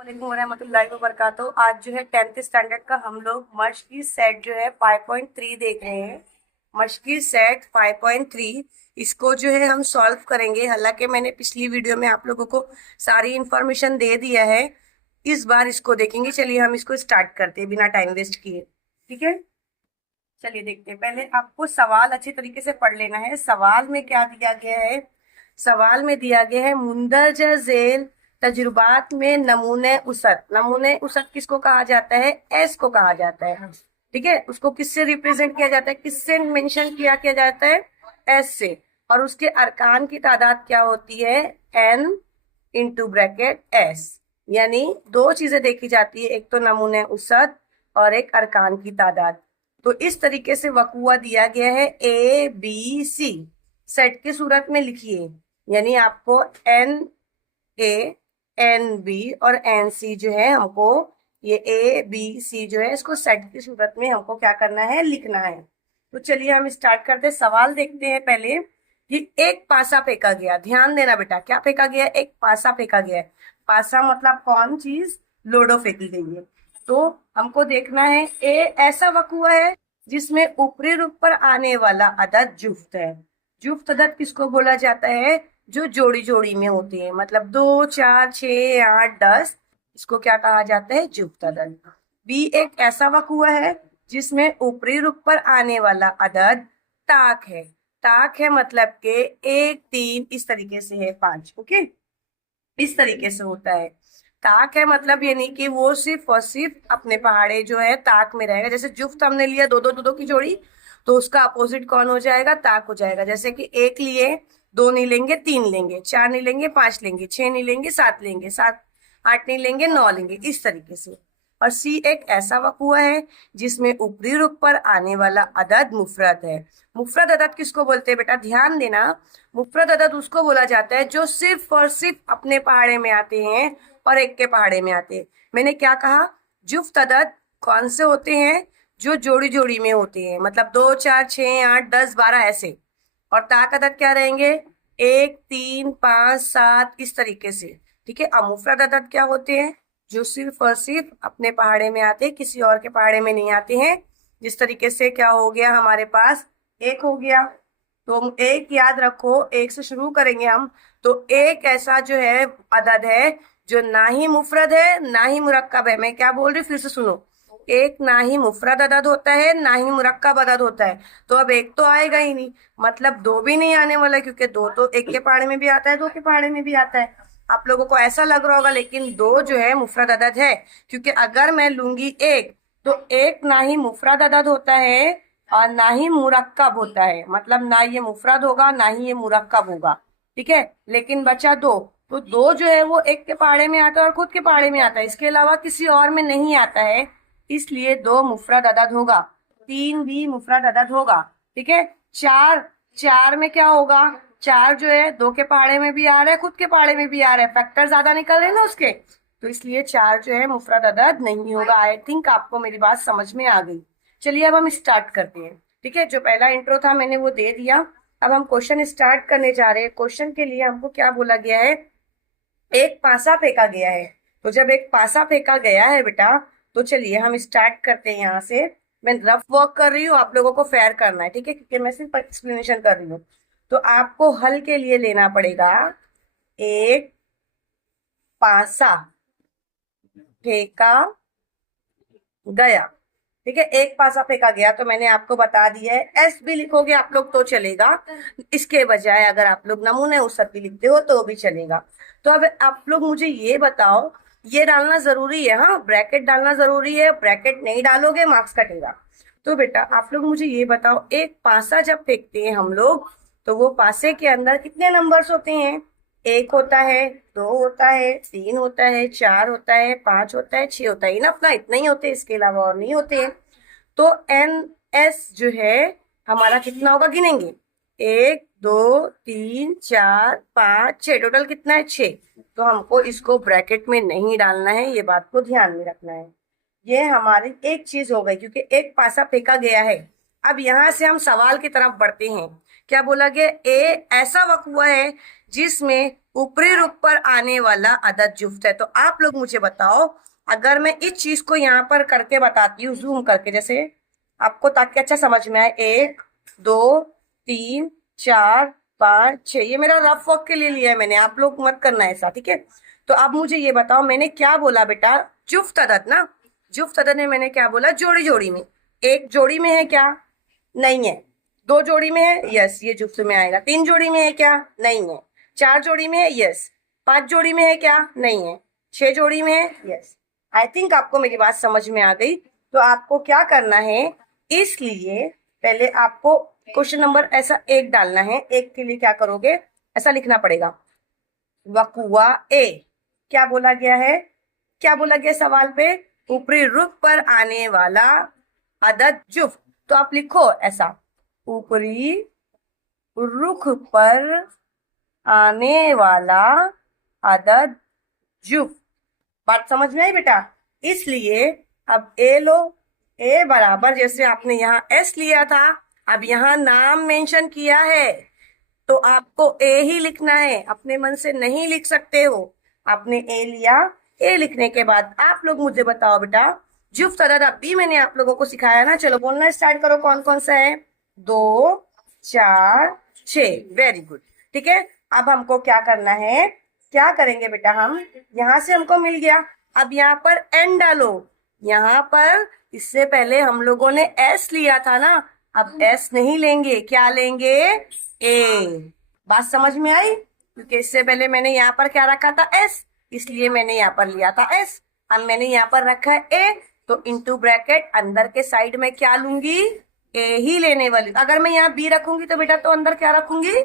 वालेकुम वरहमतुल्लाहि वबरकातुहू। आज जो है 10th स्टैंडर्ड का हम लोग मशकी सेट जो है 5.3 देख रहे हैं। मशकी सेट 5.3 इसको जो है हम सॉल्व करेंगे। हालांकि मैंने पिछली वीडियो में आप लोगों को सारी इंफॉर्मेशन दे दिया है, इस बार इसको देखेंगे। चलिए हम इसको स्टार्ट करते हैं बिना टाइम वेस्ट किए। ठीक है, चलिए देखते हैं। पहले आपको सवाल अच्छी तरीके से पढ़ लेना है। सवाल में क्या दिया गया है? सवाल में दिया गया है मुंदरजा झेल तजुर्बात में नमूने उसत। नमूने उसत किसको कहा जाता है? एस को कहा जाता है। ठीक है, उसको किससे रिप्रेजेंट किया जाता है? किससे मेंशन किया जाता है? एस से। और उसके अरकान की तादाद क्या होती है? N into bracket S. यानी दो चीजें देखी जाती है, एक तो नमूने उसत और एक अरकान की तादाद। तो इस तरीके से वकुआ दिया गया है ABC। सेट की सूरत में लिखिए, यानी आपको NA NB और NC जो है हमको ये ABC जो है इसको सेट की सूरत में हमको क्या करना है? लिखना है। तो चलिए हम स्टार्ट करते हैं। सवाल देखते हैं पहले कि एक पासा फेंका गया। ध्यान देना बेटा, क्या फेंका गया? एक पासा फेंका गया है। पासा मतलब कौन चीज? लोडो फेंकी गई है। तो हमको देखना है ए ऐसा वकुआ है जिसमें ऊपरी रूप पर आने वाला अदद जुफ्त है। जुफ्त अदद किसको बोला जाता है? जो जोड़ी जोड़ी में होती है, मतलब 2 4 6 8 10, इसको क्या कहा जाता है? जुफ्त अदद। बी एक ऐसा वकुआ है जिसमें ऊपरी रूप पर आने वाला अदद ताक है। ताक है मतलब के 1 3 इस तरीके से है 5। ओके, इस तरीके से होता है। ताक है मतलब यानी कि वो सिर्फ और सिर्फ अपने पहाड़े जो है ताक में रहेगा। जैसे जुफ्त हमने लिया दो दो दो दो की जोड़ी, तो उसका अपोजिट कौन हो जाएगा? ताक हो जाएगा। जैसे कि एक लिए, दो नहीं लेंगे, तीन लेंगे, चार नहीं लेंगे, पांच लेंगे, छह नहीं लेंगे, सात लेंगे, सात आठ नहीं लेंगे, नौ लेंगे, इस तरीके से। और सी एक ऐसा वकुआ है जिसमें ऊपरी रूप पर आने वाला अदद मुफरद है। मुफरद अदद किसको बोलते हैं बेटा? ध्यान देना, मुफरद अदद उसको बोला जाता है जो सिर्फ और सिर्फ अपने पहाड़े में आते हैं और एक के पहाड़े में आते हैं। मैंने क्या कहा? जुफ्त अदद कौन से होते हैं? जो जोड़ी जोड़ी में होते हैं, मतलब 2 4 6 8 10 12 ऐसे। और ताक अदद क्या रहेंगे? 1 3 5 7 इस तरीके से। ठीक है, अब मुफरद अदद क्या होते हैं? जो सिर्फ और सिर्फ अपने पहाड़े में आते हैं, किसी और के पहाड़े में नहीं आते हैं। जिस तरीके से क्या हो गया हमारे पास? एक हो गया। तो एक याद रखो, एक से शुरू करेंगे हम। तो एक ऐसा जो है अदद है जो ना ही मुफरद है ना ही मुरक्कब है। मैं क्या बोल रही हूँ फिर से सुनो। एक ना ही मुफरद अदद होता है ना ही मुरक्कब अदद होता है। तो अब एक तो आएगा ही नहीं, मतलब दो भी नहीं आने वाला, क्योंकि दो तो एक के पहाड़े में भी आता है, दो के पहाड़े में भी आता है। आप लोगों को ऐसा लग रहा होगा, लेकिन दो जो है मुफरद अदद है। क्योंकि अगर मैं लूंगी एक, तो एक ना ही मुफरद अदद होता है और ना ही मुरक्कब होता है, मतलब ना ये मुफरद होगा ना ही ये मुरक्कब होगा। ठीक है, लेकिन बचा दो। तो दो जो है वो एक के पहाड़े में आता है और खुद के पहाड़े में आता है, इसके अलावा किसी और में नहीं आता है। इसलिए दो मुफरद अदद होगा। तीन भी मुफरद अदद होगा। ठीक है, चार, चार में क्या होगा? चार जो है दो के पहाड़े में भी आ रहा है, खुद के पहाड़े में भी आ रहा है, फैक्टर ज्यादा निकल रहे हैं ना उसके। तो इसलिए चार जो है मुफरद अदद नहीं होगा। आई थिंक आपको मेरी बात समझ में आ गई। चलिए अब हम स्टार्ट करते हैं। ठीक है, जो पहला इंट्रो था मैंने वो दे दिया। अब हम क्वेश्चन स्टार्ट करने जा रहे हैं। क्वेश्चन के लिए हमको क्या बोला गया है? एक पासा फेंका गया है। तो जब एक पासा फेंका गया है बेटा, तो चलिए हम स्टार्ट करते हैं यहाँ से। मैं रफ वर्क कर रही हूँ, आप लोगों को फेयर करना है। ठीक है, क्योंकि मैं सिर्फ एक्सप्लेनेशन कर रही हूँ। तो आपको हल के लिए लेना पड़ेगा एक पासा फेंका गया। ठीक है, एक पासा फेंका गया तो मैंने आपको बता दिया है। एस भी लिखोगे आप लोग तो चलेगा, इसके बजाय अगर आप लोग नमूने उसत भी लिखते हो तो भी चलेगा। तो अब आप लोग मुझे ये बताओ, ये डालना जरूरी है, हाँ ब्रैकेट डालना जरूरी है, ब्रैकेट नहीं डालोगे मार्क्स कटेगा। तो बेटा आप लोग मुझे ये बताओ, एक पासा जब फेंकते हैं हम लोग, तो वो पासे के अंदर कितने नंबर्स होते हैं? एक होता है, दो होता है, तीन होता है, चार होता है, पांच होता है, छह होता है ना, अपना इतना ही होते हैं, इसके अलावा और नहीं होते हैं। तो NS जो है हमारा कितना होगा? गिनेंगे, एक दो तीन चार पांच छह, टोटल कितना है? छह। तो हमको इसको ब्रैकेट में नहीं डालना है, ये बात को ध्यान में रखना है। ये हमारी एक चीज हो गई, क्योंकि एक पासा फेंका गया है। अब यहां से हम सवाल की तरफ बढ़ते हैं। क्या बोला गया? ए ऐसा वक्त हुआ है जिसमें ऊपरी रूप पर आने वाला अदद जुफ्त है। तो आप लोग मुझे बताओ, अगर मैं इस चीज को यहाँ पर करके बताती हूँ जूम करके, जैसे आपको, ताकि अच्छा समझ में आए, 1 2 3 4 5 6, ये मेरा रफ वर्क के लिए लिया है मैंने, आप लोग मत करना ऐसा, ठीक है। तो अब मुझे ये बताओ, मैंने क्या बोला बेटा, जुफ्त अदद ना। जुफ्त अदद में मैंने क्या बोला, जोड़ी जोड़ी में। एक जोड़ी में है क्या, नहीं है। दो जोड़ी में है, यस, ये जुफ्त में आएगा। तीन जोड़ी में है क्या, नहीं है। चार जोड़ी में है, यस। पांच जोड़ी में है क्या, नहीं है। छह जोड़ी में है, यस। आई थिंक आपको मेरी बात समझ में आ गई। तो आपको क्या करना है, इसलिए पहले आपको क्वेश्चन नंबर ऐसा 1 डालना है। 1 के लिए क्या करोगे, ऐसा लिखना पड़ेगा, वकुआ ए। क्या बोला गया है, क्या बोला गया सवाल पे, ऊपरी रुख पर आने वाला अदद जुफ्त। तो आप लिखो ऐसा, ऊपरी रुख पर आने वाला अदद जुफ्त। बात समझ में आई बेटा। इसलिए अब ए लो, ए बराबर, जैसे आपने यहाँ एस लिया था, अब यहाँ नाम मेंशन किया है, तो आपको ए ही लिखना है, अपने मन से नहीं लिख सकते हो। आपने ए लिया, ए लिखने के बाद आप लोग मुझे बताओ बेटा, जुफ्त अदद अभी मैंने आप लोगों को सिखाया ना, चलो बोलना स्टार्ट करो, कौन कौन सा है, 2 4 6, वेरी गुड, ठीक है। अब हमको क्या करना है, क्या करेंगे बेटा, हम यहां से हमको मिल गया, अब यहाँ पर एन डालो। यहाँ पर इससे पहले हम लोगों ने एस लिया था ना, अब एस नहीं लेंगे, क्या लेंगे, ए। बात समझ में आई, क्योंकि इससे पहले मैंने यहाँ पर क्या रखा था, एस, इसलिए मैंने यहाँ पर लिया था एस। अब मैंने यहाँ पर रखा है ए, तो इंटू ब्रैकेट अंदर के साइड में क्या लूंगी, ए ही लेने वाली। अगर मैं यहाँ बी रखूंगी तो बेटा, तो अंदर क्या रखूंगी,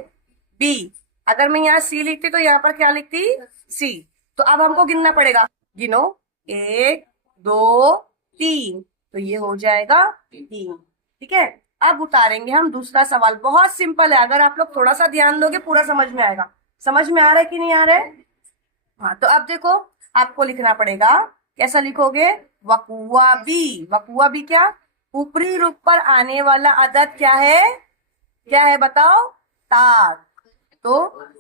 बी। अगर मैं यहाँ सी लिखती तो यहाँ पर क्या लिखती, सी। तो अब हमको गिनना पड़ेगा, गिनो, 1 2 3, तो ये हो जाएगा 3, ठीक है। अब उतारेंगे हम दूसरा सवाल, बहुत सिंपल है, अगर आप लोग थोड़ा सा ध्यान दोगे पूरा समझ में आएगा। समझ में आ रहा है कि नहीं आ रहा है, हाँ। तो अब देखो, आपको लिखना पड़ेगा, कैसा लिखोगे, वकुआ बी। वकुआ बी क्या, ऊपरी रूप पर आने वाला अदद क्या है, क्या है बताओ, ताक। तो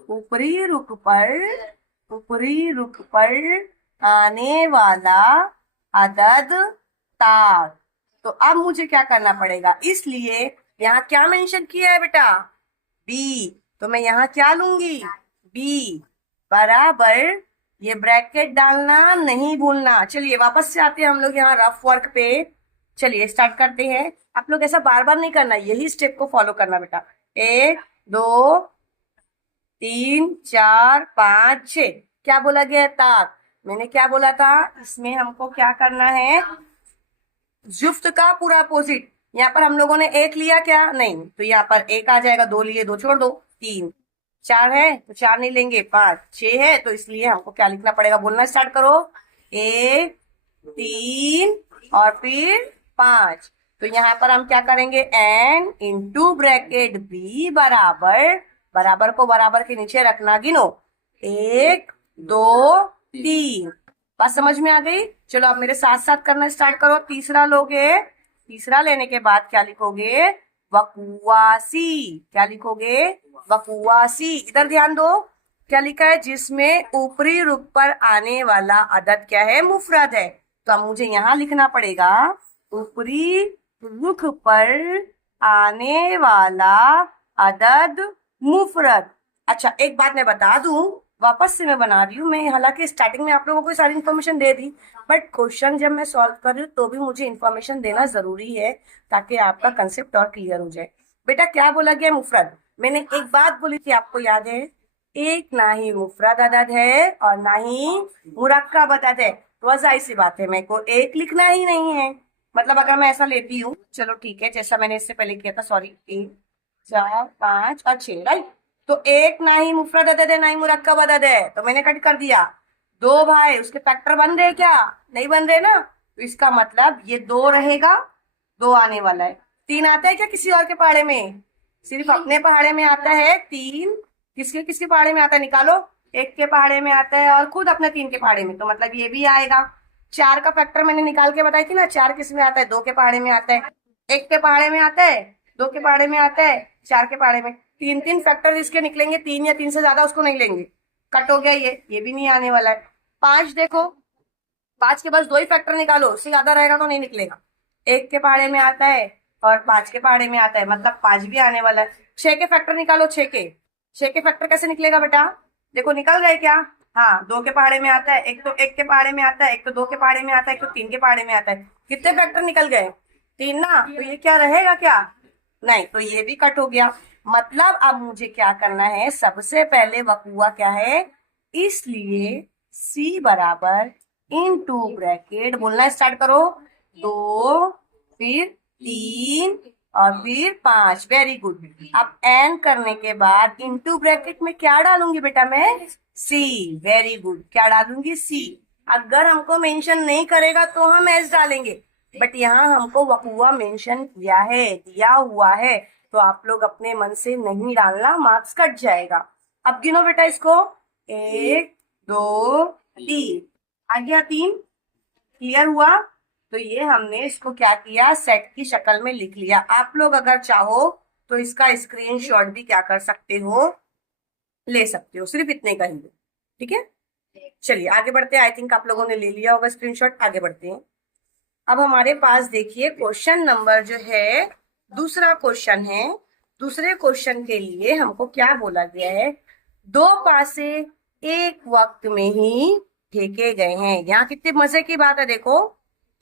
ऊपरी रुख पर, ऊपरी रुख पर आने वाला अदद ताक। तो अब मुझे क्या करना पड़ेगा, इसलिए यहाँ क्या मेंशन किया है बेटा, बी। तो मैं यहाँ क्या लूंगी, बी बराबर, ये ब्रैकेट डालना नहीं भूलना। चलिए वापस से आते हैं हम लोग यहाँ रफ वर्क पे, चलिए स्टार्ट करते हैं। आप लोग ऐसा बार बार नहीं करना, यही स्टेप को फॉलो करना बेटा। 1 2 3 4 5 6, क्या बोला गया है, ताक। मैंने क्या बोला था, इसमें हमको क्या करना है, जुफ्त का पूरा अपोजिट। यहाँ पर हम लोगों ने 1 लिया क्या, नहीं, तो यहाँ पर 1 आ जाएगा, 2 लिए 2 छोड़ दो, 3, 4 है तो 4 नहीं लेंगे, 5 6 है, तो इसलिए हमको क्या लिखना पड़ेगा, बोलना स्टार्ट करो, 1 3 और फिर 5। तो यहाँ पर हम क्या करेंगे, एन इंटू ब्रैकेट बी बराबर, बराबर को बराबर के नीचे रखना, गिनो, 1 2 3। बात समझ में आ गई। चलो अब मेरे साथ साथ करना स्टार्ट करो। तीसरा लोगे, तीसरा लेने के बाद क्या लिखोगे, वकुआसी। क्या लिखोगे, वकुआसी। इधर ध्यान दो, क्या लिखा है, जिसमें ऊपरी रुख पर आने वाला अदद क्या है, मुफरद है। तो अब मुझे यहाँ लिखना पड़ेगा, ऊपरी रुख पर आने वाला अदद मुफरद। अच्छा एक बात मैं बता दूं, वापस से मैं बना रही हूँ मैं, हालांकि स्टार्टिंग में आप लोगों को सारी information they the, but question जब मैं सॉल्व कर रही हूँ तो भी मुझे इन्फॉर्मेशन देना जरूरी है, ताकि आपका कंसेप्ट और क्लियर हो जाए। बेटा क्या बोला गया, मुफरद। मैंने एक बात बोली थी, आपको याद है, एक ना ही मुफरद अदद है और ना ही मुरक्कब अदद है। तो जाहिर सी बात है, मेरे को एक लिखना ही नहीं है। मतलब अगर मैं ऐसा लेती हूँ, चलो ठीक है, जैसा मैंने इससे पहले किया था, सॉरी, 1 4 5 और 6, राइट। तो एक ना ही मुफरद अदद है ना ही मुरक्कब अदद है, तो मैंने कट कर दिया। 2 भाई, उसके फैक्टर बन रहे क्या, नहीं बन रहे ना, तो इसका मतलब ये 2 रहेगा, 2 आने वाला है। 3 आता है क्या किसी और के पहाड़े में, सिर्फ अपने पहाड़े में आता है 3। किसके किसके पहाड़े में आता है, निकालो, 1 के पहाड़े में आता है और खुद अपने 3 के पहाड़े में, तो मतलब ये भी आएगा। 4 का फैक्टर मैंने निकाल के बताई थी ना, 4 किस में आता है, 2 के पहाड़े में आता है, 1 के पहाड़े में आता है, 2 के पहाड़े में आता है, 4 के पहाड़े में। 3 3 फैक्टर इसके निकलेंगे, 3 या 3 से ज्यादा उसको नहीं लेंगे, कट हो गया, ये भी नहीं आने वाला है। 5 देखो, 5 के बस 2 ही फैक्टर निकालो, उससे ज्यादा रहेगा तो नहीं निकलेगा। 1 के पहाड़े में आता है और 5 के पहाड़े में आता है, मतलब 5 भी आने वाला है। 6 के फैक्टर निकालो, 6 के फैक्टर कैसे निकलेगा बेटा? देखो निकल गए क्या? हाँ, 2 के पहाड़े में आता है, एक तो 1 के पहाड़े में आता है, एक तो 2 के पहाड़े में आता है, एक तो 3 के पहाड़े में आता है। कितने फैक्टर निकल गए? 3 ना, तो ये क्या रहेगा क्या? नहीं, तो ये भी कट हो गया। मतलब अब मुझे क्या करना है, सबसे पहले वकुआ क्या है, इसलिए C बराबर इनटू ब्रैकेट बोलना स्टार्ट करो, 2 फिर 3 और फिर 5। Very good. अब एन करने के बाद इनटू ब्रैकेट में क्या डालूंगी बेटा मैं? C। वेरी गुड, क्या डालूंगी? C। अगर हमको मेंशन नहीं करेगा तो हम S डालेंगे, बट यहाँ हमको वकुआ मेंशन किया है, दिया हुआ है, तो आप लोग अपने मन से नहीं डालना, मार्क्स कट जाएगा। अब गिनो बेटा इसको, 1 2 3, आ गया 3। क्लियर हुआ? तो ये हमने इसको क्या किया, सेट की शक्ल में लिख लिया। आप लोग अगर चाहो तो इसका स्क्रीनशॉट भी क्या कर सकते हो, ले सकते हो, सिर्फ इतने का ही। ठीक है, चलिए आगे बढ़ते हैं। आई थिंक आप लोगों ने ले लिया होगा स्क्रीनशॉट। आगे बढ़ते हैं। अब हमारे पास देखिए क्वेश्चन नंबर जो है, दूसरा क्वेश्चन है। दूसरे क्वेश्चन के लिए हमको क्या बोला गया है, 2 पासे एक वक्त में ही फेंके गए हैं। यहाँ कितने मजे की बात है, देखो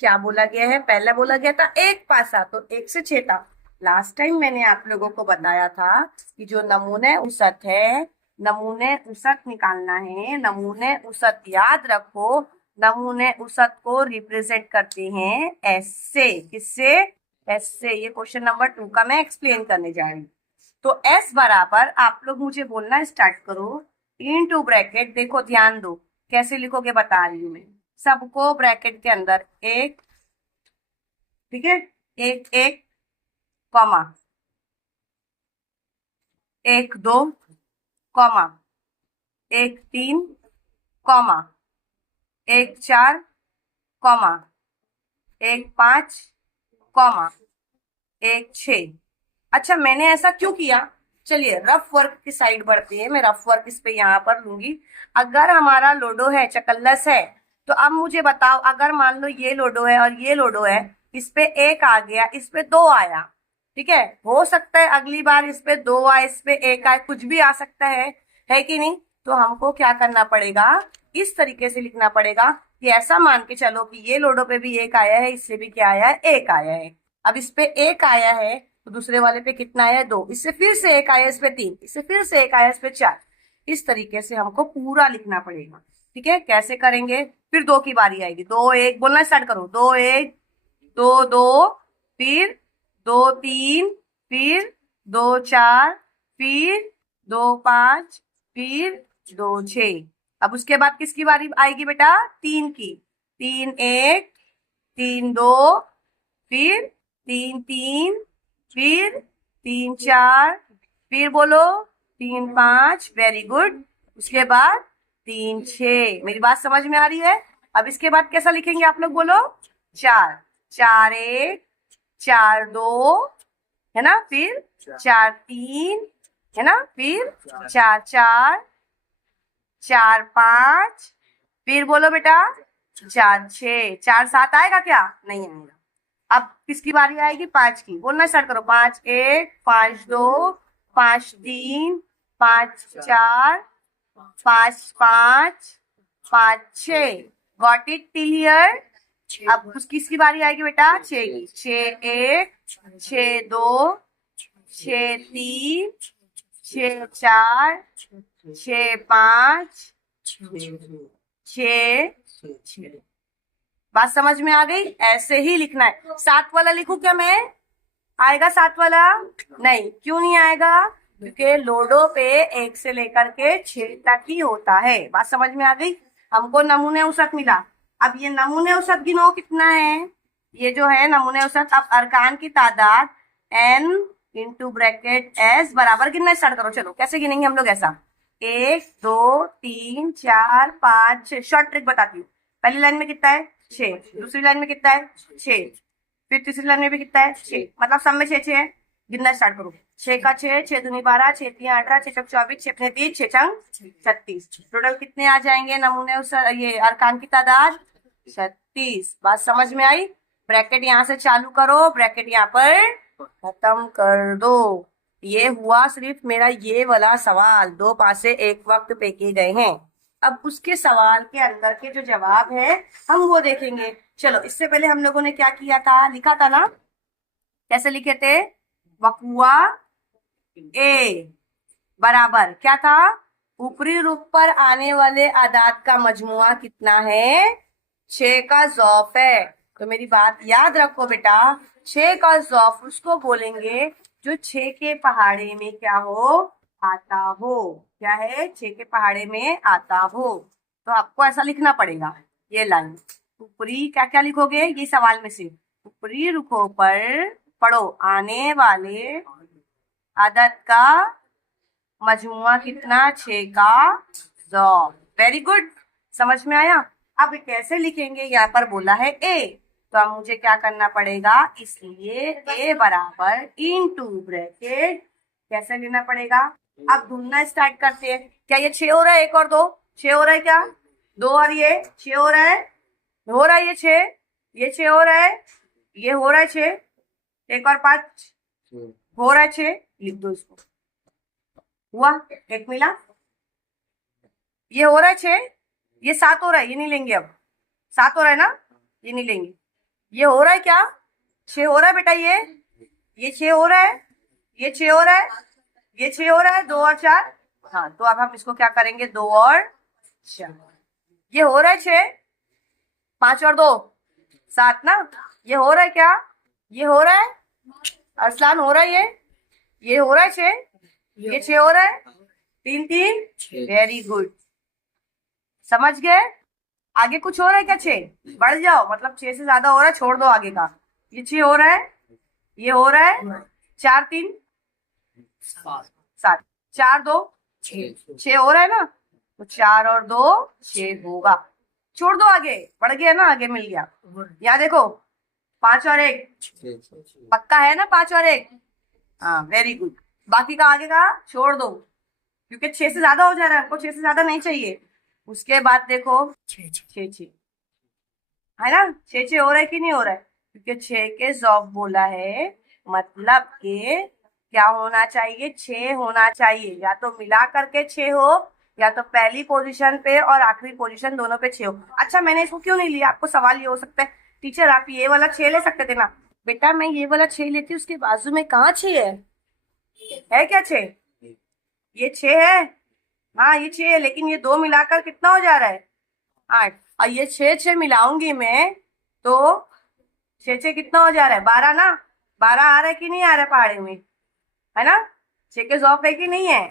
क्या बोला गया है। पहले बोला गया था एक पासा, तो 1 से 6 था। लास्ट टाइम मैंने आप लोगों को बताया था कि जो नमूने औसत है, नमूने औसत निकालना है। नमूने औसत याद रखो, नमूने औसत को रिप्रेजेंट करते हैं एस से। किससे? एस से। ये क्वेश्चन नंबर 2 का मैं एक्सप्लेन करने जा रही हूँ। तो एस बराबर, आप लोग मुझे बोलना स्टार्ट करो, इनटू ब्रैकेट। देखो ध्यान दो, कैसे लिखोगे बता रही हूँ मैं सबको। ब्रैकेट के अंदर 1, ठीक है, 1 1 comma, 1 2 comma, 1 3 comma, 1 4 comma, 1 5 comma, 1 6। अच्छा, मैंने ऐसा क्यों किया? चलिए रफ वर्क की साइड बढ़ते हैं। मैं रफ वर्क इस पे यहाँ पर लूंगी। अगर हमारा लोडो है, चकल्लस है, तो अब मुझे बताओ, अगर मान लो ये लोडो है और ये लोडो है, इस पे 1 आ गया, इस पे 2 आया, ठीक है, हो सकता है अगली बार इस पे 2 आए, इस पे 1 आए, कुछ भी आ सकता है कि नहीं? तो हमको क्या करना पड़ेगा, इस तरीके से लिखना पड़ेगा कि ऐसा मान के चलो कि ये लोडो पे भी 1 आया है, इससे भी क्या आया है, 1 आया है। अब इस पे 1 आया है, तो दूसरे वाले पे कितना आया है, 2। इससे फिर से 1 आया, इस पे 3, इससे फिर से 1 आया, इस पे 4। इस तरीके से हमको पूरा लिखना पड़ेगा। ठीक है, कैसे करेंगे? फिर 2 की बारी आएगी, 2 1 बोलना स्टार्ट करो, 2 1 2 2, फिर 2 3, फिर 2 4, फिर 2 5, फिर 2 6। अब उसके बाद किसकी बारी आएगी बेटा? 3 की। 3 1, 3 2, फिर 3 3, फिर 3 4, फिर बोलो 3 5। Very good. उसके बाद 3 6। मेरी बात समझ में आ रही है? अब इसके बाद कैसा लिखेंगे आप लोग, बोलो? 4 4 1, 4 2, है ना, फिर 4 3, है ना, फिर 4 4, 4 5, फिर बोलो बेटा 4 6। 4 7 आएगा क्या? नहीं आएगा। अब किसकी बारी आएगी? 5 की। बोलना स्टार्ट करो, 5 1, 5 2, 5 3, 5 4, 5 5, 5 6। Got it till here? अब किसकी बारी आएगी बेटा? 6 की। 6 1, 6 2, 6 3, 6 4, 6 5, 6। बात समझ में आ गई? ऐसे ही लिखना है। 7 वाला लिखूं क्या मैं? आएगा 7 वाला? नहीं। क्यों नहीं आएगा? क्योंकि लोडो पे 1 से लेकर के 6 तक ही होता है। बात समझ में आ गई? हमको नमूने औसत मिला। अब ये नमूने औसत गिनो कितना है। ये जो है नमूने औसत, अब अरकान की तादाद n इंटू ब्रैकेट s बराबर गिनना स्टार्ट करो। चलो कैसे गिनेंगे हम लोग ऐसा, 1 2 3 4 5 6। शॉर्ट ट्रिक बताती हूँ। पहली लाइन में कितना है? 6। दूसरी लाइन में कितना है? 6। फिर तीसरी लाइन में भी कितना है? 6। मतलब सब में 6 6 है। गिनना स्टार्ट करो। 6 का 6, 6 दूनी 12, 6 तीन 18, 6 चौक 24, 6 अपने 30, 6 चंग 36। टोटल कितने आ जाएंगे नमूने उस ये अरकान की तादाद? 36। बात समझ में आई? ब्रैकेट यहाँ से चालू करो, ब्रैकेट यहाँ पर खत्म कर दो। ये हुआ सिर्फ मेरा ये वाला सवाल, 2 पासे एक वक्त पे किए गए हैं। अब उसके सवाल के अंदर के जो जवाब है हम वो देखेंगे। चलो, इससे पहले हम लोगों ने क्या किया था, लिखा था ना, कैसे लिखे थे? वकुआ ए बराबर क्या था? ऊपरी रूप पर आने वाले आदाद का मजमुआ कितना है? 6 का ज़ौफ है। तो मेरी बात याद रखो बेटा, 6 का ज़ौफ उसको बोलेंगे जो 6 के पहाड़े में क्या हो? आता हो। क्या है? 6 के पहाड़े में आता हो। तो आपको ऐसा लिखना पड़ेगा, ये लाइन। ऊपरी क्या क्या लिखोगे ये सवाल में से? ऊपरी रुखों पर पढ़ो आने वाले आदत का मजमुआ कितना? 6 का ज़ौफ। वेरी गुड, समझ में आया? अब कैसे लिखेंगे? यहाँ पर बोला है ए, तो अब मुझे क्या करना पड़ेगा? इसलिए ए बराबर इनटू ब्रैकेट कैसे लेना पड़ेगा? अब ढूंढना स्टार्ट करते हैं। क्या ये 6 हो रहा है? 1 और 2 6 हो रहा है क्या? 2 और ये 6 हो रहा है? हो रहा है ये 6, ये 6 हो रहा है, ये हो रहा है 6, 1 और 5 हो रहा है 6। लिख दो इसको। हुआ? 1 मिला। ये हो रहा है 6, ये 7 हो रहा है, ये नहीं लेंगे अब। 7 हो रहा है ना, ये नहीं लेंगे। ये हो रहा है क्या? 6 हो रहा है बेटा, ये 6 हो रहा है, ये 6 हो रहा है, ये 6 हो रहा है, 2 और 4। हाँ, तो अब हम इसको क्या करेंगे? 2 और 4। ये हो रहा है 6, 5 और 2 7 ना। ये हो रहा है क्या? ये हो रहा है अरसलान, हो रहा है ये हो रहा है 6, ये 6 हो रहा है, 3 3। वेरी गुड, समझ गए? आगे कुछ हो रहा है क्या? 6 बढ़ जाओ, मतलब 6 से ज्यादा हो रहा है, छोड़ दो आगे का। ये 6 हो रहा है, ये हो रहा है, 4 3 7, 4 2 6 हो रहा है ना, तो 4 और 2 6 होगा। छोड़ दो, आगे बढ़ गया ना, आगे मिल गया। यहाँ देखो, 5 और 1 पक्का है ना? 5 और 1, हाँ वेरी गुड। बाकी का आगे का छोड़ दो, क्योंकि 6 से ज्यादा हो जा रहा है, हमको 6 से ज्यादा नहीं चाहिए। उसके बाद देखो 6 6 है ना, 6 6 हो रहा है कि नहीं हो रहा है? क्योंकि 6 के ज़ौफ बोला है, मतलब के क्या होना चाहिए? 6 होना चाहिए। या तो मिला करके 6 हो, या तो पहली पोजीशन पे और आखिरी पोजीशन दोनों पे 6 हो। अच्छा, मैंने इसको क्यों नहीं लिया? आपको सवाल ये हो सकता है, टीचर आप ये वाला 6 ले सकते थे ना। बेटा मैं ये वाला 6 लेती, उसके बाजू में कहाँ 6 है क्या 6? ये 6 है, हाँ ये 6 है, लेकिन ये 2 मिलाकर कितना हो जा रहा है? 8। और ये 6 6 मिलाऊंगी मैं, तो 6 6 कितना हो जा रहा है? 12 ना। 12 आ रहा है कि नहीं आ रहा है पहाड़े में? है ना? 6 के ज़ौफ है कि नहीं है?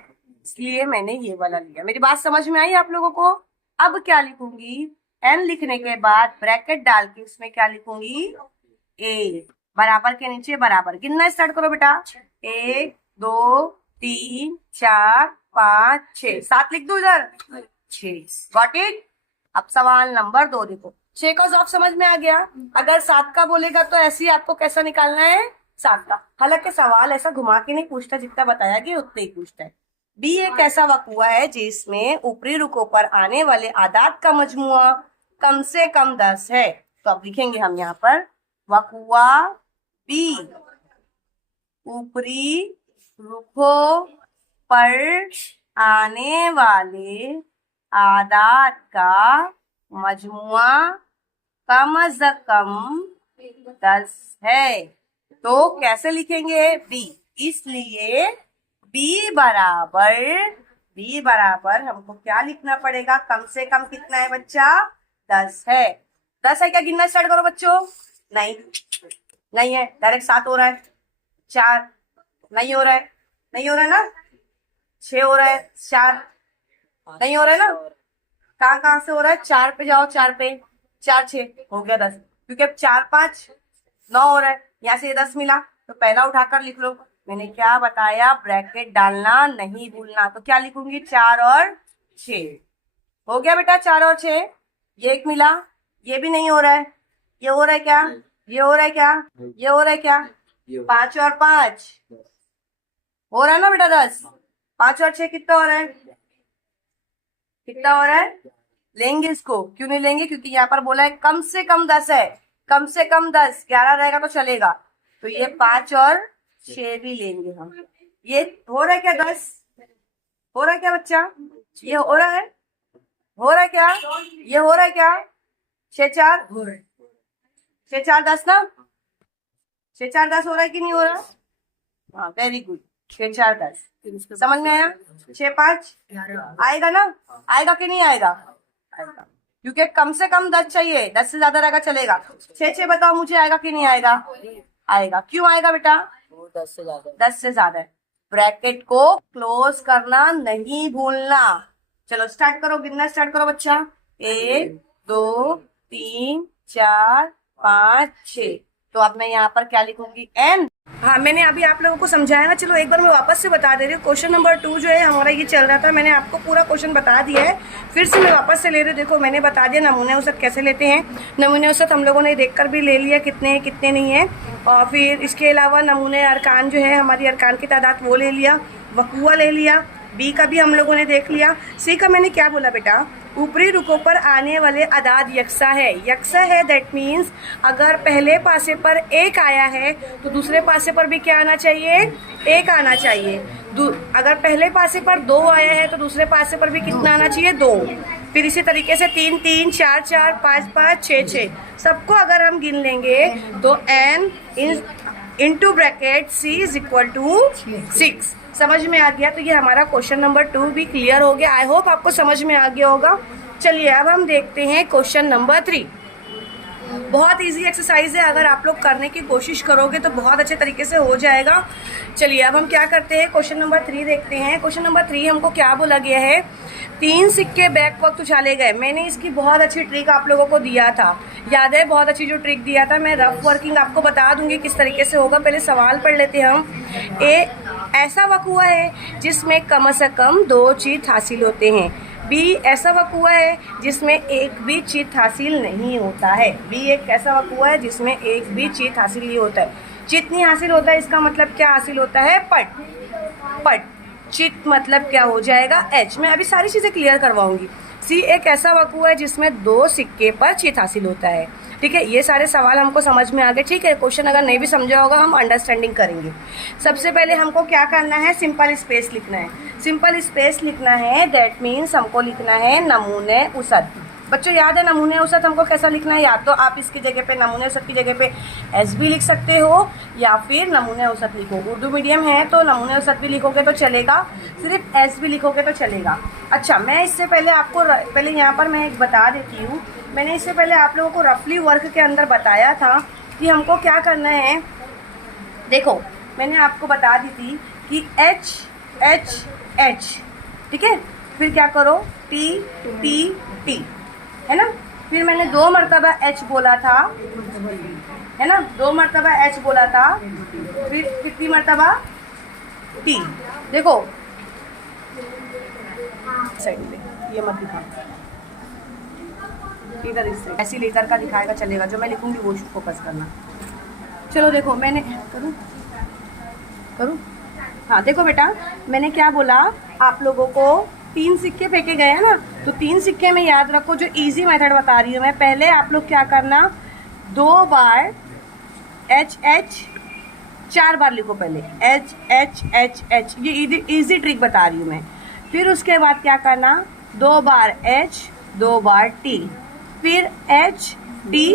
इसलिए मैंने ये वाला लिया। मेरी बात समझ में आई आप लोगों को? अब क्या लिखूंगी? n लिखने के बाद ब्रैकेट डाल के उसमें क्या लिखूंगी? a बराबर के नीचे बराबर। गिनना स्टार्ट करो बेटा। 1 2 3 4 5 6 7 लिख दो इधर। 6 गॉट इट। अब सवाल नंबर 2 देखो। 6 का ज़ौफ समझ में आ गया। अगर 7 का बोलेगा तो ऐसे ही आपको कैसा निकालना है? 7 का। हालांकि सवाल ऐसा घुमा के नहीं पूछता, जितना बताया गया उतना ही पूछता है। बी एक ऐसा वकुआ है जिसमें ऊपरी रुकों पर आने वाले आदाद का मजमुआ कम से कम 10 है। तो अब लिखेंगे हम यहाँ पर वकुआ बी ऊपरी रुखों पर आने वाले आदाद का मजमुआ कम से कम 10 है। तो कैसे लिखेंगे? बी। इसलिए बी बराबर हमको क्या लिखना पड़ेगा? कम से कम कितना है बच्चा? 10 है। 10 है क्या? गिनना स्टार्ट करो बच्चों। नहीं, नहीं है, डायरेक्ट 7 हो रहा है। 4 नहीं हो रहा है, नहीं हो रहा है ना। 6 हो रहा है, 4 नहीं हो रहा है ना। कहाँ कहाँ से हो रहा है? 4 पे जाओ, 4 पे 4 6 हो गया 10, क्योंकि अब 4 5 9 हो रहा है। यहाँ से ये 10 मिला, तो पहला उठाकर लिख लो। मैंने क्या बताया? ब्रैकेट डालना नहीं भूलना। तो क्या लिखूंगी? 4 और 6 हो गया बेटा। 4 और 6, ये 1 मिला, ये भी नहीं हो रहा है। ये हो रहा है क्या? ये हो रहा है क्या? ये हो रहा है क्या? 5 और 5 हो रहा है ना बेटा 10। 5 और 6 कितना हो रहा है? कितना हो रहा है? लेंगे इसको, क्यों नहीं लेंगे? क्योंकि यहाँ पर बोला है कम से कम 10 है, कम से कम 10। 11 रहेगा तो चलेगा, तो ये 5 और 6 भी लेंगे हम। ये हो रहा है क्या 10? हो रहा है क्या बच्चा? ये हो रहा है? हो रहा है क्या? ये हो रहा है क्या? 6 4 हो रहा है। 6 4 10 ना? 6 4 10 हो रहा है कि नहीं हो रहा? हाँ, वेरी गुड। 6 4 10 समझ में आया? 6 5 आएगा ना? आएगा कि नहीं आएगा? आएगा, क्योंकि कम से कम 10 चाहिए, 10 से ज्यादा रहेगा चलेगा। 6 6 बताओ मुझे, आएगा कि नहीं आएगा? आएगा। क्यों आएगा बेटा? 10 से ज्यादा। 10 से ज्यादा है। ब्रैकेट को क्लोज करना नहीं भूलना। चलो स्टार्ट करो, गिनना स्टार्ट करो बच्चा। 1 2 3 4 5 6। तो अब मैं यहाँ पर क्या लिखूंगी? n। हाँ, मैंने अभी आप लोगों को समझाया ना। चलो एक बार मैं वापस से बता दे रही हूँ। क्वेश्चन नंबर 2 जो है हमारा ये चल रहा था, मैंने आपको पूरा क्वेश्चन बता दिया है, फिर से मैं वापस से ले रही हूँ। देखो मैंने बता दिया नमूने औसत कैसे लेते हैं। नमूने औसत हम लोगों ने देखकर भी ले लिया कितने हैं कितने नहीं है, और फिर इसके अलावा नमूने अरकान जो है हमारी अरकान की तादाद वो ले लिया, वकूआ ले लिया, बी का भी हम लोगों ने देख लिया। सी का मैंने क्या बोला बेटा? ऊपरी रुकों पर आने वाले अदाद यकसा है। यकसा है दैट मीन्स अगर पहले पासे पर 1 आया है तो दूसरे पासे पर भी क्या आना चाहिए? 1 आना चाहिए। अगर पहले पासे पर 2 आया है तो दूसरे पासे पर भी कितना आना चाहिए? 2। फिर इसी तरीके से 3 3 4 4 5 5 6 6 सबको अगर हम गिन लेंगे तो n into bracket c is equal to 6। समझ में आ गया? तो ये हमारा क्वेश्चन नंबर 2 भी क्लियर हो गया। आई होप आपको समझ में आ गया होगा। चलिए अब हम देखते हैं क्वेश्चन नंबर 3। बहुत इजी एक्सरसाइज है, अगर आप लोग करने की कोशिश करोगे तो बहुत अच्छे तरीके से हो जाएगा। चलिए अब हम क्या करते हैं, क्वेश्चन नंबर 3 देखते हैं। क्वेश्चन नंबर 3 हमको क्या बोला गया है? 3 सिक्के बैक वक्त उछाले गए। मैंने इसकी बहुत अच्छी ट्रिक आप लोगों को दिया था, याद है? बहुत अच्छी जो ट्रिक दिया था, मैं रफ वर्किंग आपको बता दूंगी किस तरीके से होगा। पहले सवाल पढ़ लेते हैं हम। ऐसा वकूआ है जिसमें कम से कम 2 चित हासिल होते हैं। बी ऐसा वकूआ है जिसमें एक भी चित हासिल नहीं होता है। बी एक ऐसा वकूआ है जिसमें एक भी चित हासिल नहीं होता है। चित नहीं हासिल होता है, इसका मतलब क्या हासिल होता है? पट। पट चित मतलब क्या हो जाएगा? एच। मैं अभी सारी चीज़ें क्लियर करवाऊंगी। सी एक ऐसा वकूआ है जिसमें 2 सिक्के पर चित हासिल होता है। ठीक है, ये सारे सवाल हमको समझ में आ गए। ठीक है, क्वेश्चन अगर नहीं भी समझा होगा हम अंडरस्टैंडिंग करेंगे। सबसे पहले हमको क्या करना है? सिंपल स्पेस लिखना है। सिंपल स्पेस लिखना है दैट मीन्स हमको लिखना है नमूने औसत। बच्चों याद है नमूने औसत हमको कैसा लिखना है? या तो आप इसकी जगह पे नमूने औसत की जगह पे एस भी लिख सकते हो, या फिर नमूने औसत लिखो। उर्दू मीडियम है तो नमूने औसत भी लिखोगे तो चलेगा, सिर्फ एस भी लिखोगे तो चलेगा। अच्छा, मैं इससे पहले आपको पहले यहाँ पर मैं एक बता देती हूँ। मैंने इससे पहले आप लोगों को रफली वर्क के अंदर बताया था कि हमको क्या करना है। देखो मैंने आपको बता दी थी कि एच एच एच, ठीक है, फिर क्या करो? टी टी टी, है ना? फिर मैंने 2 मरतबा एच बोला था, है ना? 2 मरतबा एच बोला था, फिर कितनी मरतबा? टी। देखो साइड पे ये मत दिखा, इधर इससे ऐसी लेकर का दिखाएगा चलेगा, जो मैं लिखूंगी वो फोकस करना। चलो देखो मैंने करूँ हाँ देखो बेटा, मैंने क्या बोला आप लोगों को? 3 सिक्के फेंके गए हैं ना, तो 3 सिक्के में याद रखो जो इजी मेथड बता रही हूँ मैं। पहले आप लोग क्या करना, 2 बार एच एच, 4 बार लिखो पहले एच एच एच एच, ये इजी ट्रिक बता रही हूँ मैं। फिर उसके बाद क्या करना, 2 बार एच, 2 बार टी, फिर एच टी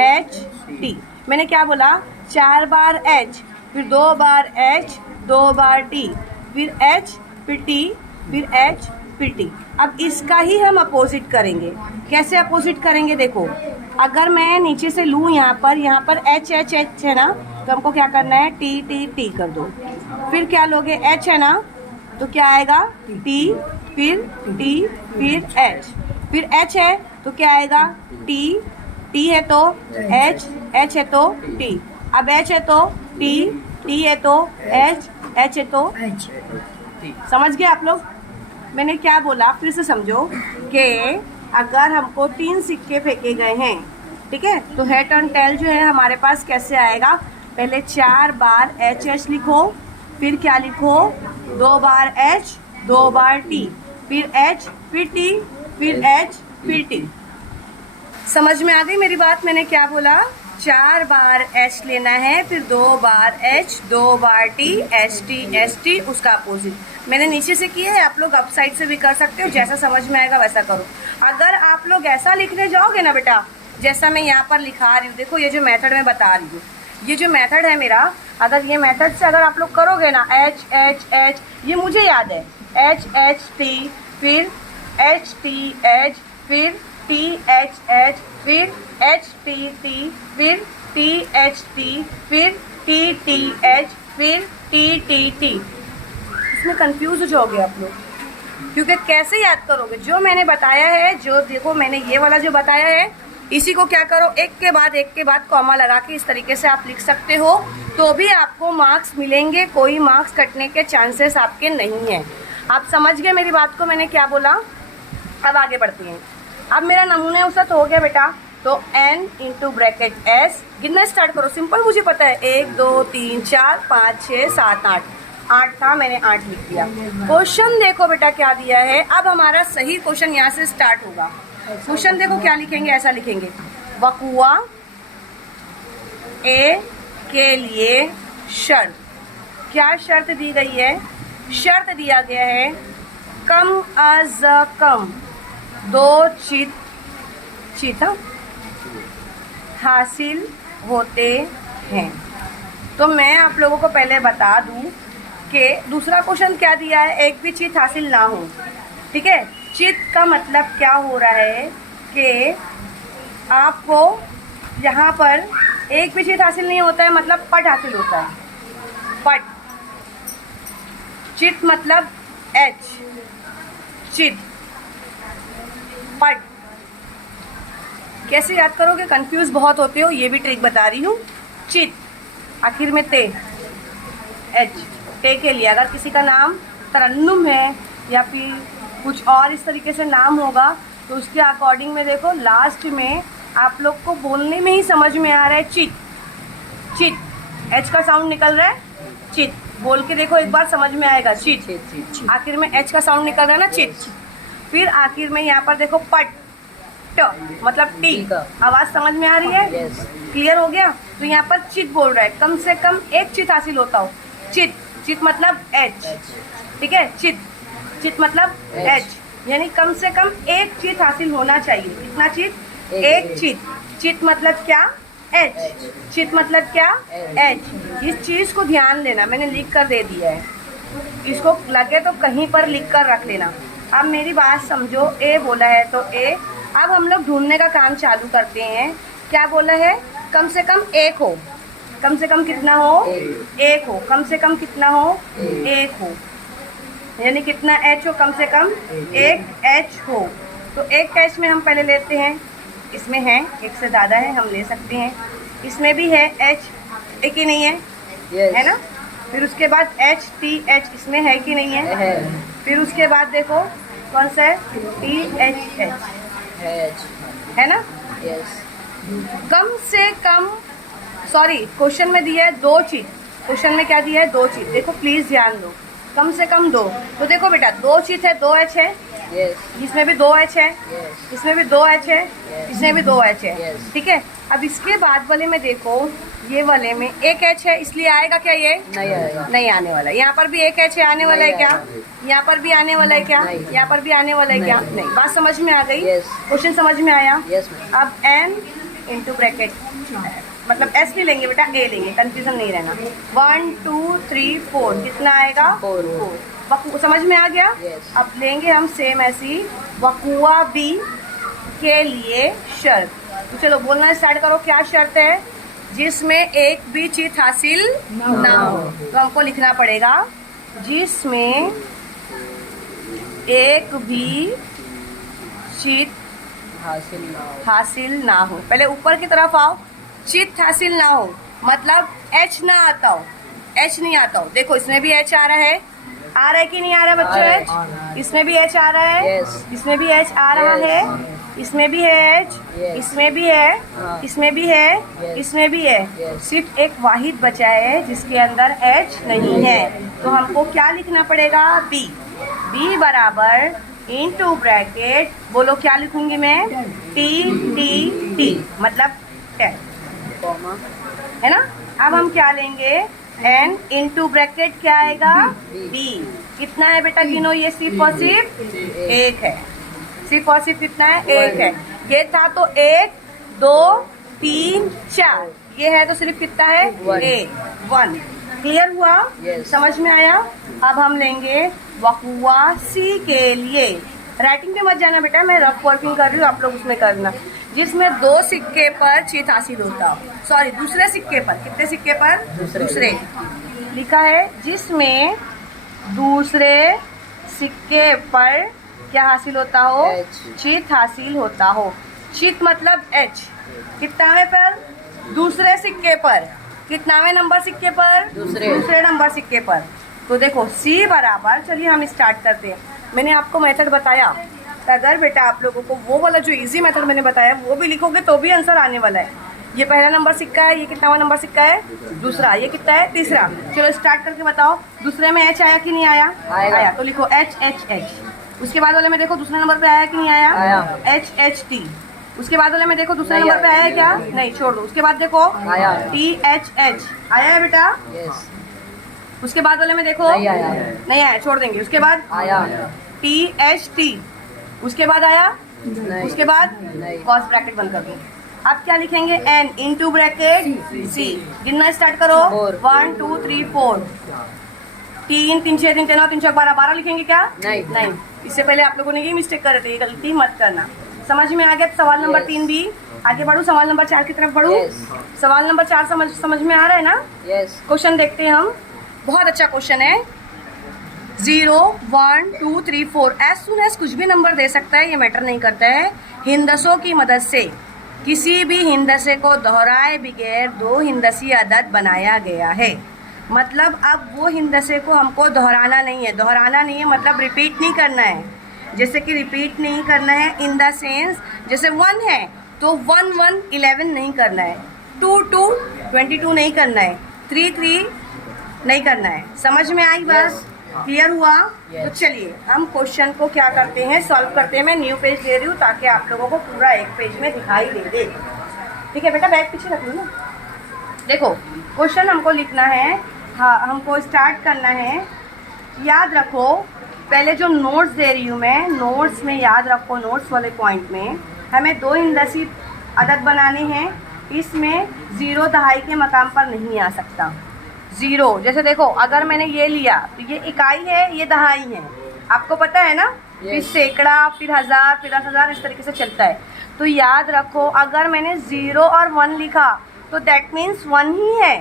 एच टी। मैंने क्या बोला? 4 बार एच, फिर 2 बार एच, 2 बार टी, फिर एच, फिर टी, फिर एच, फिर टी। अब इसका ही हम अपोजिट करेंगे। कैसे अपोजिट करेंगे? देखो अगर मैं नीचे से लूँ यहाँ पर एच एच एच है ना, तो हमको क्या करना है? टी टी टी कर दो। फिर क्या लोगे? एच है ना, तो क्या आएगा? टी, फिर टी, फिर एच, फिर एच है तो क्या आएगा? टी, टी है तो एच, एच है तो टी, अब एच है तो टी, टी है तो एच, एच है तो एच। समझ गए आप लोग? मैंने क्या बोला फिर से समझो कि अगर हमको 3 सिक्के फेंके गए हैं, ठीक है, तो हेड एंड टेल जो है हमारे पास कैसे आएगा? पहले 4 बार एच एच लिखो, फिर क्या लिखो, 2 बार एच, 2 बार टी, फिर एच, फिर टी, फिर एच, फिर टी। समझ में आ गई मेरी बात? मैंने क्या बोला? 4 बार एच लेना है, फिर 2 बार एच, 2 बार टी, एच टी उसका अपोजिट। मैंने नीचे से किया है, आप लोग अप साइड से भी कर सकते हो, जैसा समझ में आएगा वैसा करो। अगर आप लोग ऐसा लिखने जाओगे ना बेटा, जैसा मैं यहाँ पर लिखा रही हूँ, देखो ये जो मेथड मैं बता रही हूँ, ये जो मेथड है मेरा, अगर ये मेथड से अगर आप लोग करोगे ना, एच एच एच, ये मुझे याद है, एच एच टी, फिर एच टी एच, फिर टी एच एच, फिर एच टी टी, फिर टी एच टी, फिर टी टी एच, फिर टी टी टी। इसमें कंफ्यूज हो जाओगे आप लोग, क्योंकि कैसे याद करोगे? जो मैंने बताया है, जो देखो मैंने ये वाला जो बताया है, इसी को क्या करो, एक के बाद कॉमा लगा के इस तरीके से आप लिख सकते हो, तो भी आपको मार्क्स मिलेंगे, कोई मार्क्स कटने के चांसेस आपके नहीं हैं। आप समझ गए मेरी बात को? मैंने क्या बोला? अब आगे बढ़ते हैं। अब मेरा नमूना उसका तो हो गया बेटा, तो n इंटू ब्रैकेट s, गिनना स्टार्ट करो, सिंपल मुझे पता है, 1 2 3 4 5 6 7 8, 8 था, मैंने 8 लिख दिया। क्वेश्चन देखो बेटा क्या दिया है, अब हमारा सही क्वेश्चन यहाँ से स्टार्ट होगा। क्वेश्चन देखो क्या लिखेंगे, ऐसा लिखेंगे, वकुआ ए के लिए शर्त, क्या शर्त दी गई है? शर्त दिया गया है कम अज कम 2 चित हासिल होते हैं। तो मैं आप लोगों को पहले बता दूं कि दूसरा क्वेश्चन क्या दिया है, एक भी चित हासिल ना हो। ठीक है, चित का मतलब क्या हो रहा है कि आपको यहाँ पर एक भी चित हासिल नहीं होता है, मतलब पट हासिल होता है, पट। चित मतलब एच, चित, पट। कैसे याद करोगे? कंफ्यूज बहुत होते हो, ये भी ट्रिक बता रही हूँ। चित, आखिर में ते, एच, ते के लिए अगर किसी का नाम तरन्नुम है या फिर कुछ और इस तरीके से नाम होगा, तो उसके अकॉर्डिंग में देखो लास्ट में आप लोग को बोलने में ही समझ में आ रहा है चित, चित, एच का साउंड निकल रहा है, चित, बोल के देखो एक बार समझ में आएगा, चित, आखिर में एच का साउंड निकल रहा है ना, चित। फिर आखिर में यहाँ पर देखो पट, ट मतलब टी, आवाज समझ में आ रही है? क्लियर हो गया? तो यहाँ पर चित बोल रहा है, कम से कम एक चित हासिल होता हो, चित, चित मतलब एच, ठीक है, चित, चित मतलब एच, यानी कम से कम एक चित हासिल होना चाहिए। कितना चित? एक चित। चित मतलब क्या? एच। चित मतलब क्या? एच। इस चीज को ध्यान देना, मैंने लिख कर दे दिया है, इसको लगे तो कहीं पर लिख कर रख लेना। अब मेरी बात समझो, ए बोला है तो ए। अब हम लोग ढूंढने का काम चालू करते हैं। क्या बोला है? कम से कम एक हो। कम से कम कितना हो? एक हो। कम से कम कितना हो? एक हो। यानी कितना एच हो? कम से कम एक एच हो। तो एक एच में हम पहले लेते हैं, इसमें है, एक से ज़्यादा है, हम ले सकते हैं। इसमें भी है एच, एक ही नहीं है? है ना? फिर उसके बाद एच टी एच, इसमें है कि नहीं है? फिर उसके बाद देखो कौन सा है? टी एच एच, है ना? कम से कम, सॉरी, क्वेश्चन में दिया है 2 चीज। क्वेश्चन में क्या दिया है? 2 चीज। देखो प्लीज ध्यान दो, कम से कम 2। तो देखो बेटा 2 चीज है, 2 एच है, इसमें भी 2 एच है, इसमें भी 2 एच है, इसमें भी 2 एच है, ठीक है। अब इसके बाद वाले में देखो, ये वाले में 1 एच है, इसलिए आएगा क्या? ये नहीं आएगा, नहीं आने वाला। यहाँ पर भी 1 एच है, आने वाला है क्या? यहाँ पर भी आने वाला है क्या? यहाँ पर भी आने वाला है क्या? नहीं। बात समझ में आ गई? क्वेश्चन समझ में आया? अब n इंटू ब्रैकेट, मतलब s नहीं लेंगे बेटा, a लेंगे, कंफ्यूजन नहीं रहना। 1 2 3 4, कितना आएगा? 4। समझ में आ गया? अब लेंगे हम सेम ऐसी, वकुआ बी के लिए शर्त। तो चलो बोलना स्टार्ट करो, क्या शर्त है? जिसमें एक भी चीज हासिल ना हो। तो हमको लिखना पड़ेगा जिसमें एक भी चीज हासिल ना हो। पहले ऊपर की तरफ आओ, चित हासिल ना हो मतलब एच ना आता हो, एच नहीं आता हो। देखो इसमें भी एच आ रहा है, आ रहा है कि नहीं आ रहा है बच्चों? एच, इसमें भी एच आ रहा है, इसमें भी एच आ रहा है, इसमें भी है एच, इसमें भी है, इसमें भी है, इसमें भी है। सिर्फ एक वाहिद बचा है जिसके अंदर एच नहीं है। तो हमको क्या लिखना पड़ेगा? बी। बी बराबर इनटू ब्रैकेट, बोलो क्या लिखूंगी मैं? टी टी टी, मतलब 10, है ना। अब हम क्या लेंगे? एन इनटू ब्रैकेट क्या आएगा? बी। कितना है बेटा गिनो? ये सिर्फ और सिर्फ एक है। सिर्फ और सिर्फ कितना है? एक है। ये था तो 1 2 3 4, ये है तो सिर्फ कितना है? 1। क्लियर हुआ? समझ में आया? अब हम लेंगे वकुआ सी के लिए। राइटिंग पे मत जाना बेटा, मैं रफ वर्किंग कर रही हूँ, आप लोग उसमें करना। जिसमें 2 सिक्के पर चित हासिल होता हो, सॉरी दूसरे सिक्के पर। कितने सिक्के पर? दूसरे। लिखा है जिसमें दूसरे सिक्के पर क्या हासिल होता हो? चित हासिल होता हो। चित मतलब एच। कितनावे पर? दूसरे सिक्के पर। कितनावे नंबर सिक्के पर? दूसरे नंबर सिक्के पर। तो देखो सी बराबर, चलिए हम स्टार्ट करते हैं। मैंने आपको मेथड बताया, तो अगर बेटा आप लोगों को वो वाला जो इजी मेथड मैंने बताया वो भी लिखोगे तो भी आंसर आने वाला है। ये पहला नंबर सिक्का है, ये कितना नंबर सिक्का है? दूसरा। ये कितना है? तीसरा। चलो स्टार्ट करके बताओ, दूसरे में एच आया कि नहीं आया? आया। तो लिखो एच एच एच। उसके बाद वाले में देखो दूसरे नंबर पे आया कि नहीं आया? H H T. उसके बाद वाले में देखो दूसरे नंबर पे आया क्या? नहीं, छोड़ दो। उसके बाद देखो टी एच एच आया है बेटा। उसके बाद वाले में देखो नहीं आया, छोड़ देंगे। उसके बाद आया टी एच टी। उसके बाद आया नहीं। उसके बाद कॉस ब्रैकेट बंद कर दो। अब क्या लिखेंगे? N into bracket C. गिनना स्टार्ट करो। 1 2 3 4। 3 3 6 3 9 3 6 12 12 लिखेंगे क्या? नहीं। इससे पहले आप लोगों ने ये मिस्टेक कर रहे थे, ये गलती मत करना। समझ में आ गया? सवाल नंबर 3 भी। आगे बढ़ू, सवाल नंबर 4 की तरफ बढ़ू। सवाल नंबर 4 समझ में आ रहा है ना? क्वेश्चन देखते हैं हम। बहुत अच्छा क्वेश्चन है। 0 1 2 3 4 एज सुन एज कुछ भी नंबर दे सकता है, ये मैटर नहीं करता है। हिंदसों की मदद से किसी भी हिंदसे को दोहराए बगैर 2 हिंदसी अदद बनाया गया है। मतलब अब वो हिंदसे को हमको दोहराना नहीं है। दोहराना नहीं है मतलब रिपीट नहीं करना है। जैसे कि रिपीट नहीं करना है इन द सेंस, जैसे 1 है तो 1 1 11 नहीं करना है, 2 2 22 नहीं करना है, 3 3 नहीं करना है। समझ में आई बात? क्लियर हुआ? तो चलिए हम क्वेश्चन को क्या करते हैं, सॉल्व करते हैं। मैं न्यू पेज ले रही हूँ ताकि आप लोगों को पूरा एक पेज में दिखाई दे। ठीक है बेटा, बैग पीछे रख लो ना। देखो क्वेश्चन हमको लिखना है, हाँ हमको स्टार्ट करना है। याद रखो पहले जो नोट्स दे रही हूँ मैं, नोट्स में याद रखो, नोट्स वाले पॉइंट में हमें 2 हिंदसी अदद बनाने हैं। इसमें 0 दहाई के मकाम पर नहीं आ सकता। 0 जैसे देखो अगर मैंने ये लिया तो ये इकाई है, ये दहाई है, आपको पता है ना। फिर सैकड़ा, फिर 1000, फिर 10,000, इस तरीके से चलता है। तो याद रखो अगर मैंने 0 और 1 लिखा तो दैट मीन्स 1 ही है।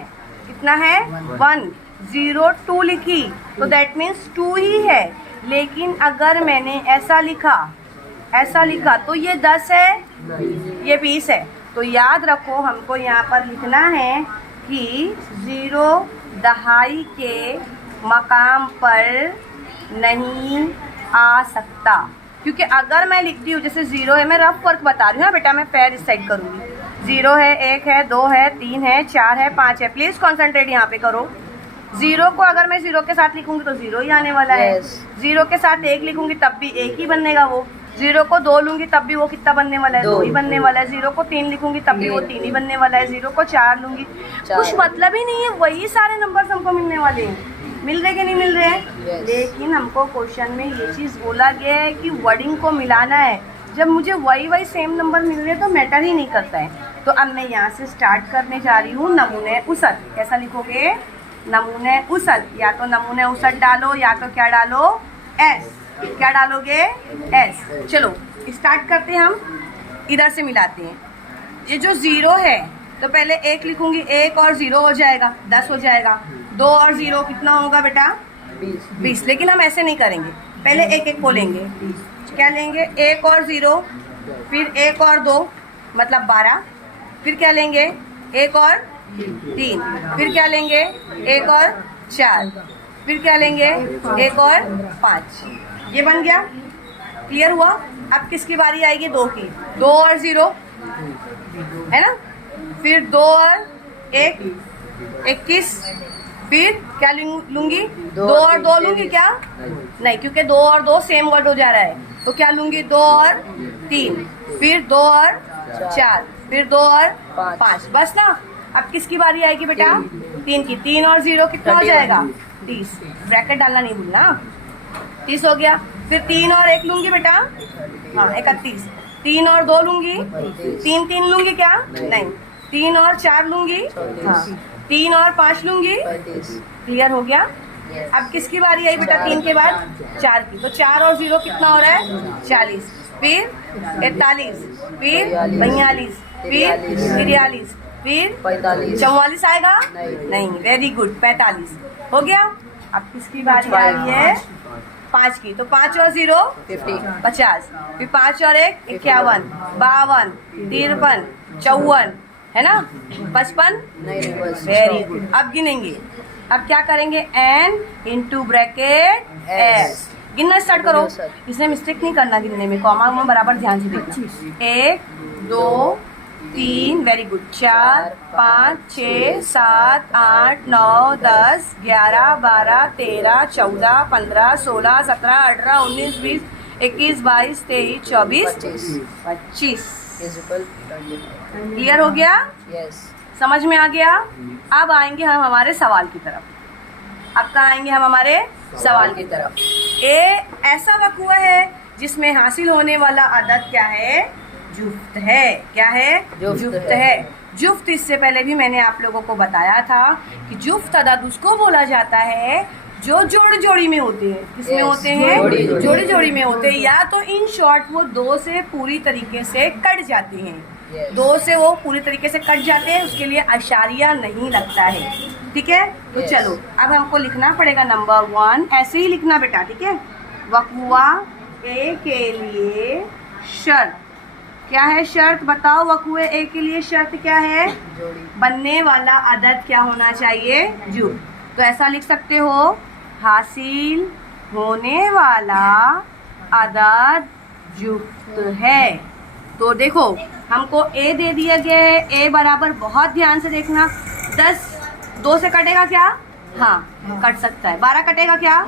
कितना है? 1। 0 2 लिखी तो दैट मीन्स 2 ही है। लेकिन अगर मैंने ऐसा लिखा तो ये 10 है, ये 20 है। तो याद रखो हमको यहाँ पर लिखना है कि 0 दहाई के मकाम पर नहीं आ सकता। क्योंकि अगर मैं लिखती हूँ जैसे 0 है, मैं रफ वर्क बता रही हूँ बेटा, मैं पैर इस साइड करूँगी। 0 है, 1 है, 2 है, 3 है, 4 है, 5 है। प्लीज़ कॉन्सेंट्रेट यहाँ पे करो। 0 को अगर मैं 0 के साथ लिखूंगी तो 0 ही आने वाला है। 0 के साथ 1 लिखूंगी तब भी 1 ही बनेगा वो। 0 को 2 लूंगी तब भी वो कितना बनने वाला है? 2 ही बनने वाला है। 0 को 3 लिखूंगी तब भी वो 3 ही बनने वाला है। 0 को 4 लूंगी, कुछ मतलब ही नहीं है, वही सारे नंबर हमको मिलने वाले हैं। मिल रहे कि नहीं मिल रहे हैं? लेकिन हमको क्वेश्चन में ये चीज़ बोला गया है कि वर्डिंग को मिलाना है। जब मुझे वही सेम नंबर मिल रहे हैं तो मैटर ही नहीं करता है। तो अब मैं यहाँ से स्टार्ट करने जा रही हूँ नमूने उसद। कैसा लिखोगे? नमूने उसद। या तो नमूने उसद डालो या तो क्या डालो? एस। क्या डालोगे? एस। चलो स्टार्ट करते हैं, हम इधर से मिलाते हैं। ये जो 0 है तो पहले 1 लिखूंगी, 1 और 0 हो जाएगा, 10 हो जाएगा। 2 और 0 कितना होगा बेटा? 20। लेकिन हम ऐसे नहीं करेंगे, पहले 1 1 को लेंगे। क्या लेंगे? 1 और 0, फिर 1 और 2 मतलब 12, फिर क्या लेंगे? 1 और 3, फिर क्या लेंगे? 1 और 4, फिर क्या लेंगे? 1 और 5। ये बन गया। क्लियर हुआ? अब किसकी बारी आएगी? 2 की। 2 और 0 है ना, फिर 2 और 1 21, फिर क्या लूंगी? 2 और 2 लूंगी क्या? नहीं, क्योंकि 2 और 2 सेम वर्ड हो जा रहा है, तो क्या लूंगी? 2 और 3, फिर 2 और 4, फिर 2 और 5, बस ना। अब किसकी बारी आएगी बेटा? 3 की। 3 और 0 कितना हो जाएगा? 30। ब्रैकेट डालना नहीं भूलना। 30 हो गया। फिर 3 और 1 लूंगी बेटा, हाँ 31। 3 और 2 लूंगी, 3 लूंगी क्या? नहीं। 3 और 4 लूंगी, हाँ। 3 और 5 लूंगी। क्लियर हो गया? अब किसकी बारी आई बेटा? 3 के बाद 4 की। तो 4 और 0 कितना हो रहा है? 40, फिर 41, फिर 42, फिर 43, फिर 44 आएगा? नहीं। वेरी गुड, 45 हो गया। अब किसकी बारी आ रही है? 5 की। तो 5 और 0 50, फिर 5 और 1 51, 52, 53, 54 है ना, 55। Very good. अब गिनेंगे। अब क्या करेंगे? n into bracket s। गिनना स्टार्ट करो। इसमें मिस्टेक नहीं करना गिनने में, कॉमा में बराबर ध्यान से देखना। 1 2 3, वेरी गुड, 4 5 6 7 8 9 10 11 12 13 14 15 16 17 18 19 20 21 22 23 24 25। क्लियर हो गया? यस। समझ में आ गया? अब आएंगे हम हमारे सवाल की तरफ। अब कहाँ आएंगे हम? हमारे सवाल की तरफ। ए ऐसा वक़्वा है जिसमें हासिल होने वाला अदद क्या है? जुफ्त है। क्या है? जुफ्त है। जुफ्त इससे पहले भी मैंने आप लोगों को बताया था कि जुफ्त अदद उसको बोला जाता है जो जोड़ी जोड़ी में होते हैं। किसमें होते हैं? जोड़ी जोड़ी में होते हैं, या तो इन शॉर्ट वो 2 से पूरी तरीके से कट जाते हैं। 2 से वो पूरी तरीके से कट जाते हैं, उसके लिए अशारिया नहीं लगता है। ठीक है? तो चलो अब हमको लिखना पड़ेगा नंबर 1। ऐसे ही लिखना बेटा, ठीक है? वक़्वा ए के लिए शर्त क्या है? शर्त बताओ। वक़्वे ए के लिए शर्त क्या है? बनने वाला अदद क्या होना चाहिए? जुफ्त। तो ऐसा लिख सकते हो, हासिल होने वाला अदद जुफ्त है। तो देखो हमको ए दे दिया गया है। ए बराबर, बहुत ध्यान से देखना, 10 2 से कटेगा क्या? हाँ कट सकता है। 12 कटेगा क्या?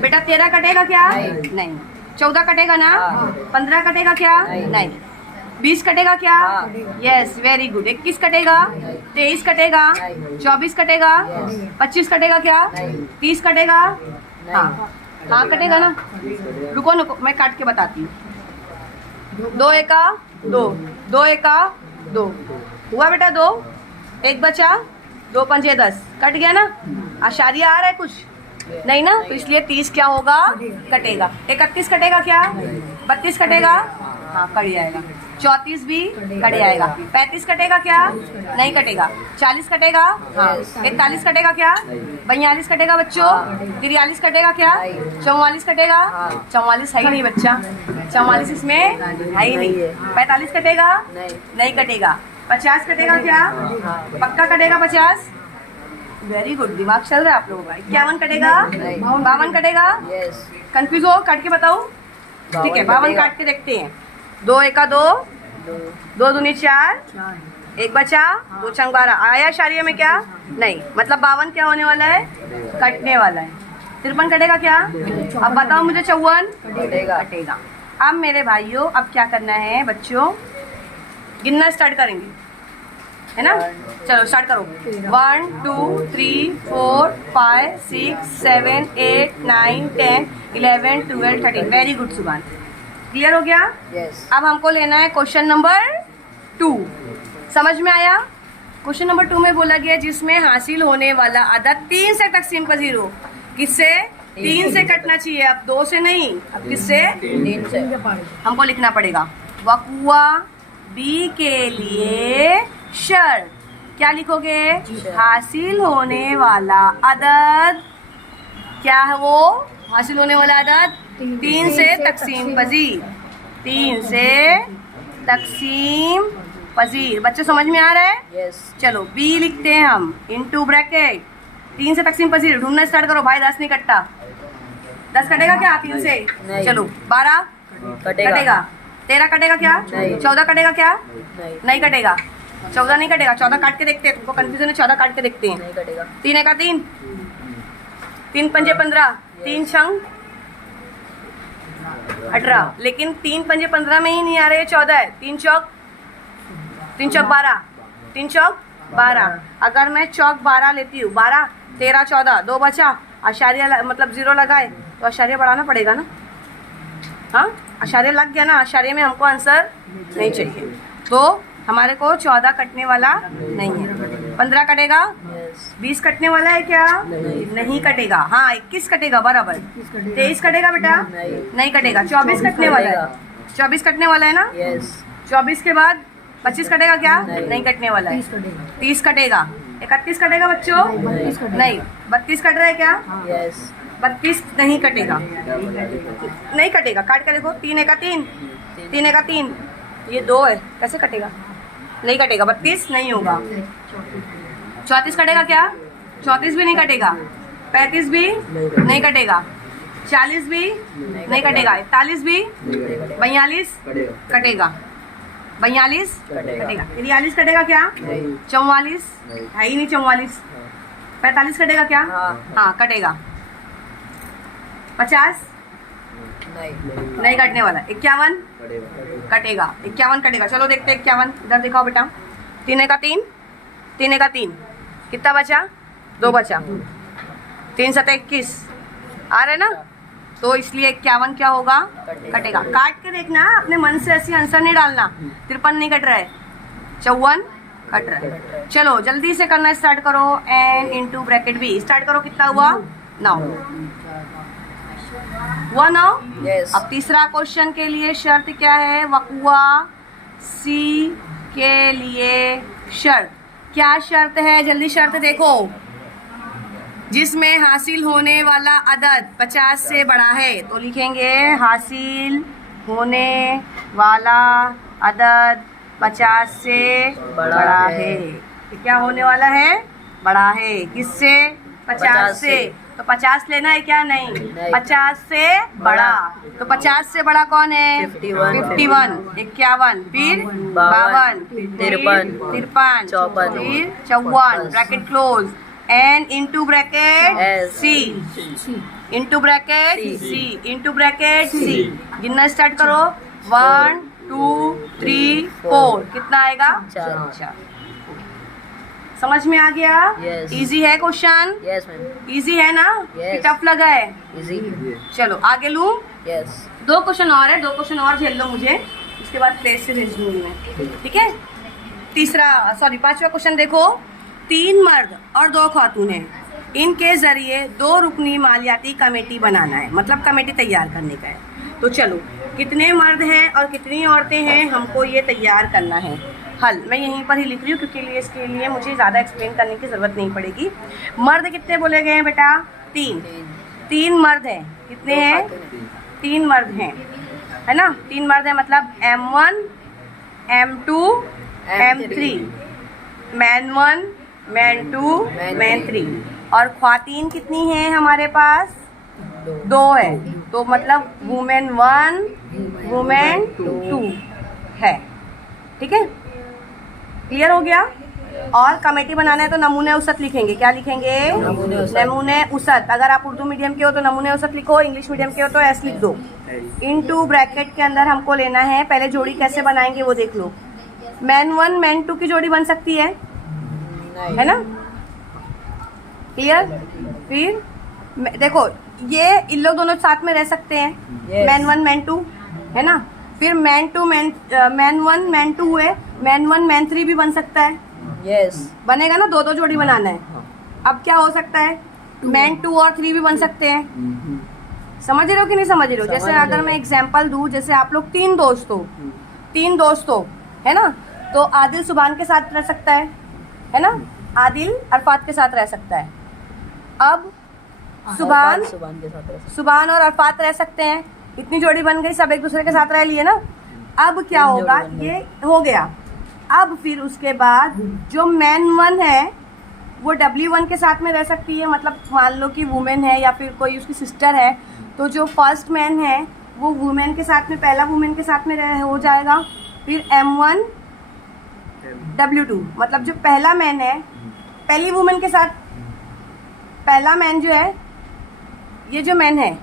बेटा 13 कटेगा क्या? नहीं। 14 कटेगा ना? 15 कटेगा क्या? नहीं। 20 कटेगा क्या? Yes, very good. 21 कटेगा? 23 कटेगा? 24 कटेगा? 25 कटेगा क्या? 30 कटेगा? हाँ कटेगा ना। रुको रुको, मैं काट के बताती हूँ। 2 एका 2, 2 एका 2 हुआ बेटा 2, 1 बचा, 2 पंजे 10, कट गया ना। आशारिया आ रहा है कुछ? नहीं ना, तो इसलिए 30 क्या होगा? कटेगा। 31 कटेगा क्या? 32 कटेगा? हाँ कट जाएगा। 34 भी कट जाएगा। 35 कटेगा क्या? नहीं कटेगा। 40 कटेगा? हाँ। 41 कटेगा क्या? 42 कटेगा बच्चों? 43 कटेगा क्या? 44 कटेगा? 44 है ही नहीं बच्चा, 44 इसमें है ही नहीं। 45 कटेगा? नहीं कटेगा। 50 कटेगा क्या? पक्का कटेगा 50? वेरी गुड, दिमाग चल रहा है आप लोगों का। 51 कटेगा? 52 कटेगा? कंफ्यूज हो? काट के बताओ। ठीक है, 52 काट के देखते हैं। 2 एका 2, 2 दूनी 4, 1 बचा, 2 छंग 12 आया। शारिया में क्या? नहीं, मतलब 52 क्या होने वाला है? कटने वाला है। 53 कटेगा क्या? अब बताओ मुझे। 54 कटेगा। अब मेरे भाइयों, अब क्या करना है बच्चों? गिनना स्टार्ट करेंगे, है ना? चलो स्टार्ट करो। 1 2 3 4 5 6 7 8 9 10 11 12 13। वेरी गुड सुभान, क्लियर हो गया? अब हमको लेना है क्वेश्चन नंबर 2। समझ में आया? क्वेश्चन नंबर 2 में बोला गया जिसमें हासिल होने वाला अदद 3 से तकसीम पजीर हो। किससे? 3 से कटना चाहिए, अब 2 से नहीं। अब किससे? 3 से। हमको लिखना पड़ेगा वक़्वा बी के लिए शर्त। क्या लिखोगे? हासिल होने वाला अदद क्या है? वो हासिल होने वाला अदद 3 से तकसीम पजीर। 3 से तकसीम पजीर। बच्चों समझ में आ रहा है? यस। चलो बी लिखते हैं हम इनटू ब्रैकेट 3 से तकसीम पजीर। ढूंढना स्टार्ट करो भाई। 10 नहीं कटता। 10 कटेगा क्या 3 से? चलो 12 कटेगा। 13 कटेगा क्या? 14 कटेगा क्या? नहीं कटेगा। 14 नहीं कटेगा। 14 काट के देखते हैं, तुमको कंफ्यूजन है, 14 काट के देखते हैं। नहीं कटेगा। 3 एक 3, 3 पंजे 15, 3 छंग 18, लेकिन 3 पंजे 15 में ही नहीं आ रहे, 14 है। 3 चौक 12, 3 चौक 12। अगर मैं चौक 12 लेती हूँ, 12 13 14, 2 बचा, आशार्य मतलब 0 लगाए तो आशार्य बढ़ाना पड़ेगा ना। हाँ, आशार्य लग गया ना, आशार्य में हमको आंसर नहीं चाहिए, तो हमारे को 14 कटने वाला नहीं है। 15 कटेगा? 20 कटने वाला है क्या? नहीं कटेगा। हाँ, 21 कटेगा बराबर। 23 कटेगा बेटा? नहीं कटेगा। 24 कटने वाला है। 24 कटने वाला है ना? 24 के बाद 25 कटेगा क्या? नहीं कटने वाला है। 30 कटेगा। 31 कटेगा बच्चों? नहीं। 32 कट रहा है क्या? 32 नहीं कटेगा। नहीं कटेगा, काट के देखो। 3 एक 3, 3 एक 3, ये 2 है, कैसे कटेगा? नहीं कटेगा। 32 नहीं होगा। 34 कटेगा क्या? 34 भी नहीं कटेगा। 35 भी नहीं कटेगा। 40 भी नहीं कटेगा। 41 भी, 42 कटेगा। 42 कटेगा। 43 कटेगा क्या? 44 है ही नहीं। 44। 45 कटेगा क्या? हाँ कटेगा। 50 नहीं कटने वाला। 51 कटेगा। 51 कटेगा। चलो देखते हैं 51। इधर दिखाओ बेटा। 3 एक 3, 3 एक 3, कितना बचा? 2 बचा। 3 7 21 आ रहे ना, तो इसलिए 51 क्या होगा? कटेगा। काट के देखना, अपने मन से ऐसी आंसर नहीं डालना। 53 नहीं कट रहा है, 54 कट रहा है। चलो जल्दी से करना स्टार्ट करो। n into bracket b start करो। कितना हुआ? 9 हुआ। 9। अब तीसरा क्वेश्चन के लिए शर्त क्या है? वकुआ c के लिए शर्त क्या शर्त है? जल्दी शर्त देखो। जिसमें हासिल होने वाला अदद 50 से बड़ा है, तो लिखेंगे हासिल होने वाला अदद 50 से बड़ा है। क्या होने वाला है? बड़ा है। किससे? 50 से। तो 50 लेना है क्या? नहीं। 50 से बड़ा। तो 50 से बड़ा कौन है? 51, 51, फिर 52, 53, 54, फिर 54। Bracket close. n into bracket c into bracket c into bracket c। गिनना स्टार्ट करो। 1 2 3 4। कितना आएगा? 4। समझ में आ गया? इजी है क्वेश्चन? इजी है ना? टफ लगा है? चलो आगे लूं। 2 क्वेश्चन और है, 2 क्वेश्चन और झेल लो मुझे, उसके बाद प्लेस से भेज दूंगी मैं। ठीक है। 5वां क्वेश्चन देखो। 3 मर्द और 2 खातून हैं, इनके जरिए 2 रुकनी मालियाती कमेटी बनाना है, मतलब कमेटी तैयार करने का है। तो चलो, कितने मर्द हैं और कितनी औरतें हैं, हमको ये तैयार करना है। हल मैं यहीं पर ही लिख रही हूँ, क्योंकि इसके लिए मुझे ज़्यादा एक्सप्लेन करने की ज़रूरत नहीं पड़ेगी। मर्द कितने बोले गए हैं बेटा? 3 मर्द हैं। कितने हैं? 3 मर्द हैं, है ना? 3 मर्द हैं, मतलब M1 M2 M3, man 1 man 2 man 3। और ख्वातीन कितनी हैं हमारे पास? 2 है, तो मतलब वुमेन 1 वुमेन 2 है। ठीक है, क्लियर हो गया? और कमेटी बनाना है तो नमूने उसत लिखेंगे। क्या लिखेंगे? नमूने उसत। अगर आप उर्दू मीडियम के हो तो नमूने उसत लिखो, इंग्लिश मीडियम के हो तो एस लिख दो। इनटू ब्रैकेट के अंदर हमको लेना है, पहले जोड़ी कैसे बनाएंगे वो देख लो। मैन 1 मैन 2 की जोड़ी बन सकती है ना? क्लियर? फिर देखो, ये इन लोग दोनों साथ में रह सकते हैं। मैन 1 मैन 2 है ना? फिर मैन 1 मैन 2 हुए, मैन 1 मैन 3 भी बन सकता है। बनेगा ना? 2 जोड़ी बनाना है। अब क्या हो सकता है? मैन 2 और 3 भी बन सकते हैं। समझ रहे हो कि नहीं समझ रहे हो? जैसे अगर मैं एग्जांपल दूं, जैसे आप लोग 3 दोस्त हो, है ना? तो आदिल सुभान के साथ रह सकता है ना? आदिल अरफात के साथ रह सकता है। अब सुभान और अरफात रह सकते हैं। इतनी जोड़ी बन गई, सब एक दूसरे के साथ रह लिए ना। अब क्या होगा? ये हो गया। अब फिर उसके बाद जो मैन 1 है वो W1 के साथ में रह सकती है, मतलब मान लो कि वुमेन है या फिर कोई उसकी सिस्टर है, तो जो फर्स्ट मैन है वो वुमेन के साथ में, पहला वुमेन के साथ में हो जाएगा। फिर M1 W2 मतलब जो पहला मैन है, पहली वुमेन के साथ पहला मैन जो है, ये जो मैन है,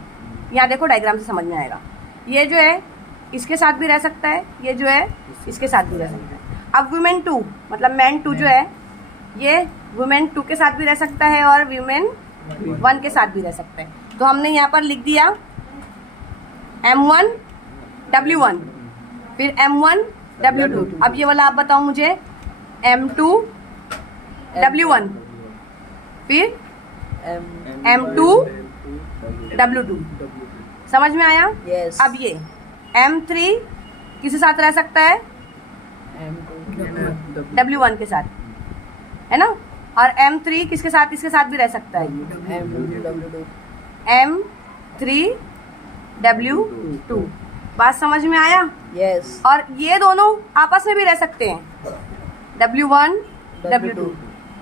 यहाँ देखो डायग्राम से समझ में आएगा, ये जो है इसके साथ भी रह सकता है, ये जो है इसके साथ भी रह सकता है। अब वुमेन 2 मतलब मैन 2 जो है, ये वुमेन 2 के साथ भी रह सकता है और वुमेन 1 के साथ भी रह सकता है। तो हमने यहाँ पर लिख दिया M1 W1 फिर M1 W2। अब ये वाला आप बताओ मुझे, M2 W1 फिर M2 W2। समझ में आया? Yes. अब ये M3 किसके साथ रह सकता है? W1 के साथ, है ना। और M3 किसके साथ, इसके साथ भी रह सकता है, M3 W2। बात समझ में आया? Yes. और ये दोनों आपस में भी रह सकते हैं, W1 W2।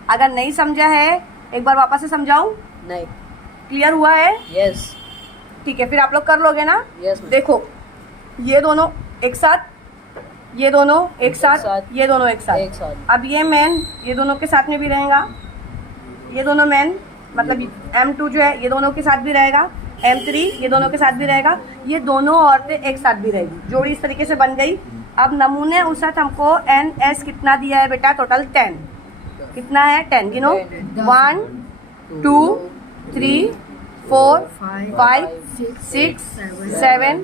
अगर नहीं समझा है एक बार वापस से समझाऊं? नहीं। क्लियर हुआ है? Yes. ठीक है, फिर आप लोग कर लोगे ना? Yes, ma'am. देखो ये दोनों एक साथ, ये दोनों एक साथ, ये दोनों एक साथ। एक साथ। अब ये मैन ये दोनों के साथ में भी रहेगा, ये दोनों मैन मतलब M2 जो है ये दोनों के साथ भी रहेगा, M3 ये दोनों के साथ भी रहेगा, ये दोनों औरतें एक साथ भी रहेगी। जोड़ी इस तरीके से बन गई। अब नमूने उसत हमको NS कितना दिया है बेटा? टोटल 10। कितना है? 10। गिनो, 1 2 3 4 5 6 7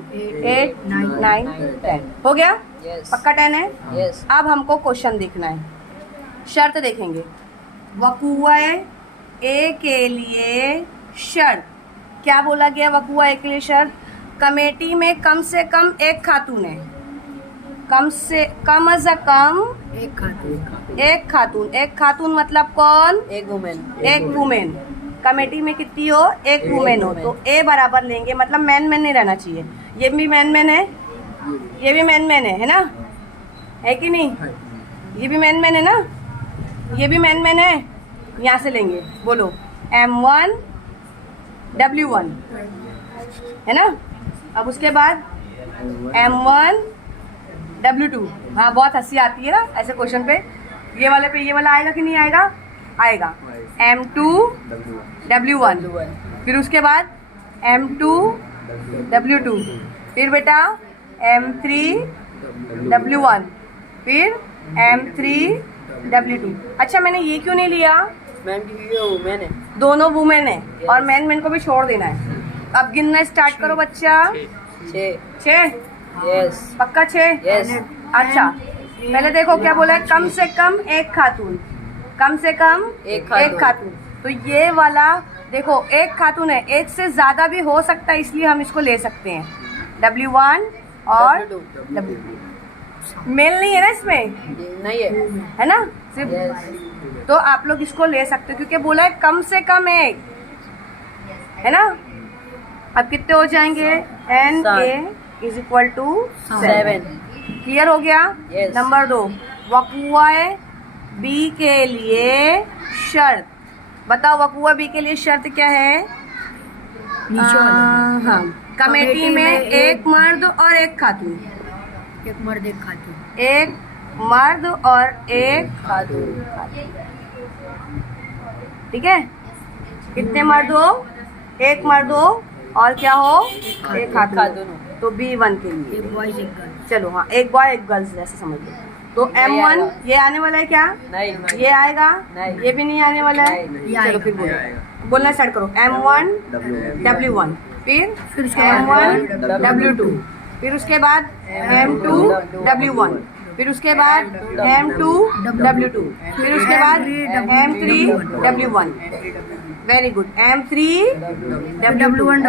8 9 10 हो गया? Yes. पक्का 10 है? Yes. अब हमको क्वेश्चन देखना है, शर्त देखेंगे। वक़ुआ ए के लिए शर्त, क्या बोला गया? वक़ुआ ए के लिए शर्त, कमेटी में कम से कम एक खातून है, कम से कम एक खातून। एक खातून मतलब कौन? एक वुमेन। एक वुमेन। कमेटी में कितनी हो? एक वुमेन हो। तो ए बराबर लेंगे, मतलब मैन मैन नहीं रहना चाहिए। ये भी मैन मैन है, ये भी मैन मैन है ना, है कि नहीं? ये भी मैन मैन है ना, ये भी मैन मैन है। यहाँ से लेंगे, बोलो M1 W1, है ना। अब उसके बाद M1 W2। हाँ, बहुत हंसी आती है ना ऐसे क्वेश्चन पे। ये वाले पे ये वाला आएगा कि नहीं आएगा? आएगा। M2 W1 फिर उसके बाद M2 W2 फिर बेटा M3 W1 फिर M3 W2। अच्छा, मैंने ये क्यों नहीं लिया? मैम क्योंकि ये वुमेन है। दोनों वुमेन है और मैन मैन को भी छोड़ देना है। अब गिनना स्टार्ट करो बच्चा। 6 Yes. पक्का 6? Yes. अच्छा, पहले देखो क्या बोला है, कम से कम एक खातून, कम से कम एक खातून। तो ये वाला देखो एक खातून है, एक से ज्यादा भी हो सकता है, इसलिए हम इसको ले सकते हैं W1 और W2। मेल नहीं है ना इसमें, नहीं है ना सिर्फ। Yes. तो आप लोग इसको ले सकते हो क्योंकि बोला है कम से कम एक, है ना। अब कितने हो जाएंगे? NA is equal to 7। Clear हो गया? Yes. नंबर 2, वक़ुआ बी के लिए शर्त बताओ। वक़ुआ बी के लिए शर्त क्या है? हाँ, कमेटी में एक मर्द और एक खातून, एक मर्द एक खातून। एक मर्द और एक खातून। ठीक है। कितने मर्द हो? एक मर्द हो और क्या हो? एक खातून। तो B1 के लिए एक बॉयज एक गर्ल। चलो हाँ, एक बॉय एक गर्ल्स जैसे समझ लो। तो M1 ये आने वाला है क्या? नहीं। ये आएगा? नहीं। ये भी नहीं आने वाला है। नहीं। चलो फिर बोलो, बोलना स्टार्ट करो। M1 W1 फिर M1 W2 फिर उसके बाद M2 W1 फिर उसके बाद M2 W2 फिर उसके बाद M3 W1। Very good. M3 W1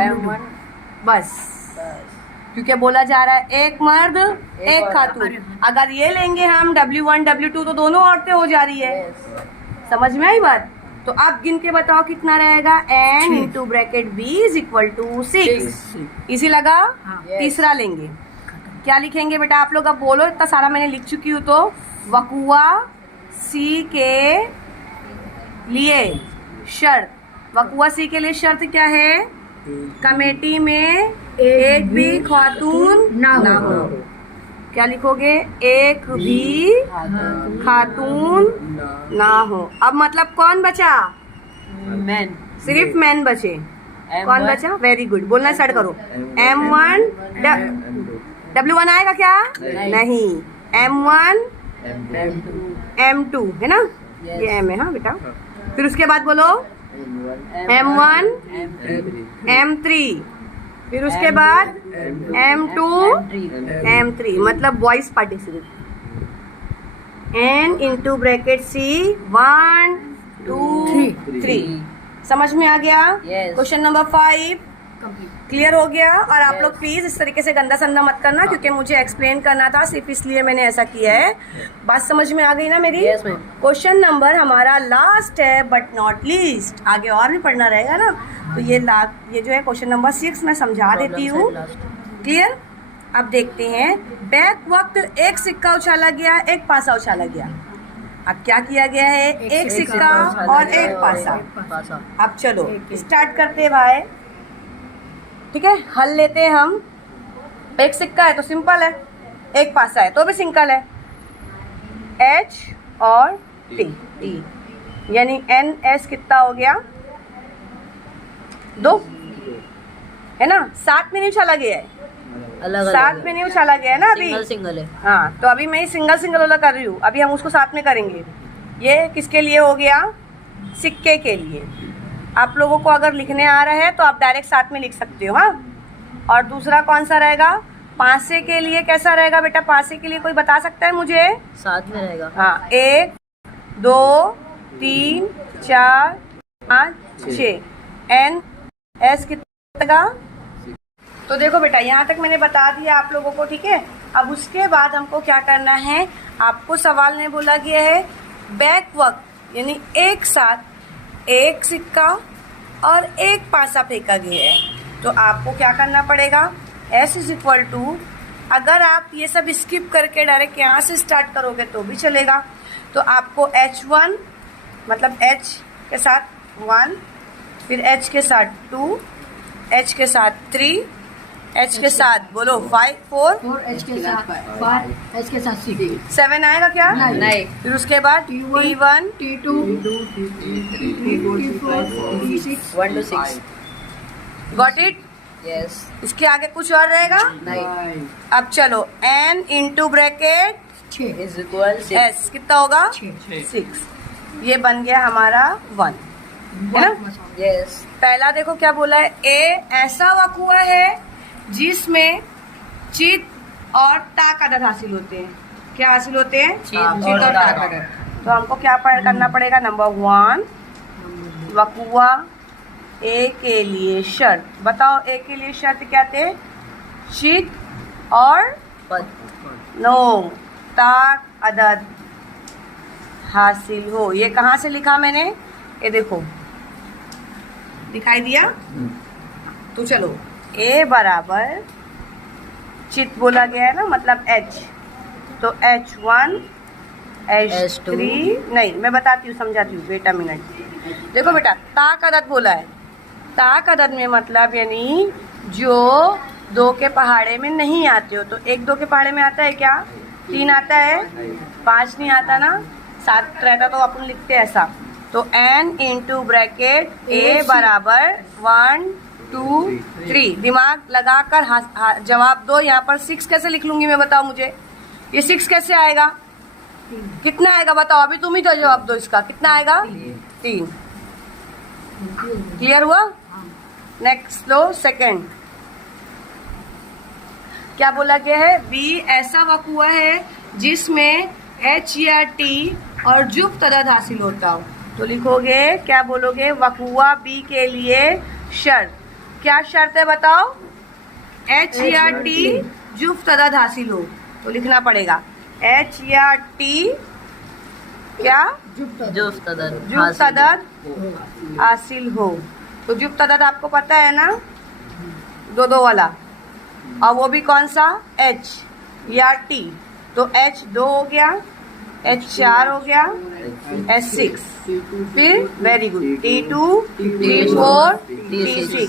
बस, क्योंकि बोला जा रहा है एक मर्द एक खातून। अगर ये लेंगे हम W1 W2 तो दोनों औरतें हो जा रही है। समझ में आई बात? तो अब गिन के बताओ कितना रहेगा? N into bracket B is equal to 6। इसी लगा? तीसरा लेंगे, क्या लिखेंगे बेटा आप लोग? अब बोलो, इतना सारा मैंने लिख चुकी हूँ। तो वक़ुआ C के लिए शर्त, वक़ुआ C के लिए शर्त क्या है? कमेटी में एक भी खातून ना ना हो। हो। क्या लिखोगे? एक भी खातून ना हो। अब मतलब कौन बचा? मैन। सिर्फ मैन बचे। कौन बचा? Very good. बोलना स्टार्ट करो। M1 W1 आएगा क्या? नहीं। M1 M2 है ना? ये M है। हाँ बेटा। फिर उसके बाद बोलो M1 M3, फिर उसके बाद M2 M3, मतलब voice participate. N into bracket C 1 2 3। समझ में आ गया? Yes. Question number 5 complete. Clear हो गया। और आप Yes. लोग प्लीज इस तरीके से गंदा संदा मत करना, क्योंकि मुझे एक्सप्लेन करना था, सिर्फ इसलिए मैंने ऐसा किया है। बात समझ में आ गई ना मेरी? Yes, ma'am. क्वेश्चन नंबर हमारा लास्ट है बट नॉट लीस्ट। आगे और भी पढ़ना रहेगा ना, तो ये जो है क्वेश्चन नंबर 6 मैं समझा देती हूँ। क्लियर? अब देखते हैं। बैक वक्त एक सिक्का उछाला गया, एक पासा उछाला गया। अब क्या किया गया है? एक सिक्का और एक पासा। अब चलो स्टार्ट करते हैं भाई। ठीक है, हल लेते हैं हम। एक सिक्का है तो सिंपल है, एक पासा है तो भी सिंपल है। H और T, यानी NS कितना हो गया? 2 है ना? साथ में नहीं उछाला गया है, साथ में नहीं उछाला गया है ना अभी। सिंगल है। हाँ, तो अभी मैं सिंगल वाला कर रही हूँ। अभी हम उसको साथ में करेंगे। ये किसके लिए हो गया? सिक्के के लिए। आप लोगों को अगर लिखने आ रहा है तो आप डायरेक्ट साथ में लिख सकते हो। हाँ, और दूसरा कौन सा रहेगा? पासे के लिए कैसा रहेगा बेटा? पासे के लिए कोई बता सकता है मुझे? साथ में रहेगा। हाँ, 1 2 3 4 5 6 NS कितना? तो देखो बेटा, यहाँ तक मैंने बता दिया आप लोगों को। ठीक है, अब उसके बाद हमको क्या करना है? आपको सवाल में बोला गया है बैक वक्त, यानी एक साथ एक सिक्का और एक पासा फेंका गया है। तो आपको क्या करना पड़ेगा? S इज इक्वल टू, अगर आप ये सब स्किप करके डायरेक्ट यहाँ से स्टार्ट करोगे तो भी चलेगा। तो आपको H1 मतलब H के साथ 1, फिर H के साथ 2, H के साथ 3, H के साथ बोलो 5 4 4 H के साथ 5 H के साथ 6 7 आएगा क्या? नहीं। फिर उसके बाद T1 T2 T4 T6 1 to 6। Got it? Yes. इसके आगे कुछ और रहेगा? नहीं। अब चलो N into bracket 6 is equal S कितना होगा? 6। ये बन गया हमारा 1 है ना? यस। पहला देखो क्या बोला है? A ऐसा वक़ुआ है जिसमें चित और ताक अदद हासिल होते हैं। क्या हासिल होते हैं? चित और ताक अदद। तो हमको क्या करना पड़ेगा? नंबर 1 वक़ुआ A के लिए शर्त बताओ। A के लिए शर्त क्या थे? चित और पद। नो ताक अदद हासिल हो। ये कहाँ से लिखा मैंने? ये देखो, दिखाई दिया? तो चलो A बराबर चित बोला गया है ना, मतलब H, तो H1 H3 नहीं, मैं बताती हूँ, समझाती हूँ, वेट अ मिनट। देखो बेटा, ताक अदद बोला है। ताक अदद में मतलब यानी जो 2 के पहाड़े में नहीं आते हो। तो 1 2 के पहाड़े में आता है क्या? 3 आता है, 5 नहीं आता ना, 7 रहता तो अपन लिखते ऐसा। तो N इंटू ब्रैकेट A बराबर 1 2 3। दिमाग लगाकर जवाब दो। यहाँ पर 6 कैसे लिख लूंगी मैं? बताओ मुझे, ये 6 कैसे आएगा? कितना आएगा बताओ? अभी तुम ही तो जवाब दो इसका। कितना आएगा? 3। क्लियर हुआ? नेक्स्ट लो, सेकंड क्या बोला गया है? B ऐसा वक़ुआ है जिसमें H या T और जुफ्त अदद हासिल होता हो। तो लिखोगे, क्या बोलोगे? वक़ुआ B के लिए शर्त। क्या शर्त है बताओ? H या T जुफ्त अदद हासिल हो। तो लिखना पड़ेगा H या T क्या? जुफ्त अदद जुफ्त अदद हासिल हो। तो जुफ्त अदद आपको पता है ना, 2 2 वाला, और वो भी कौन सा? H या T। तो H 2 हो गया, H 4 हो गया, H 6, फिर very good T2 T4 T6।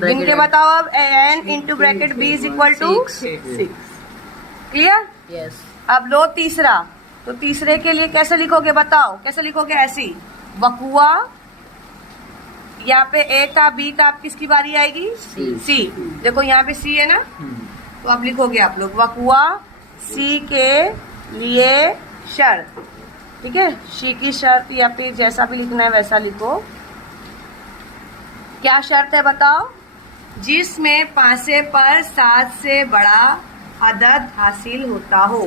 गिन के बताओ अब। n into bracket b is equal to 6। Clear? Yes. अब लो तीसरा, तो तीसरे के लिए कैसे लिखोगे बताओ, कैसे लिखोगे? ऐसी वकुआ, यहाँ पे ए का बी का, अब किसकी बारी आएगी? सी। देखो यहाँ पे सी है ना, तो अब लिखोगे आप लोग वकुआ सी के लिए शर्त। ठीक है, सी की शर्त, या फिर जैसा भी लिखना है वैसा लिखो। क्या शर्त है बताओ? जिसमें पासे पर 7 से बड़ा अदद हासिल होता हो।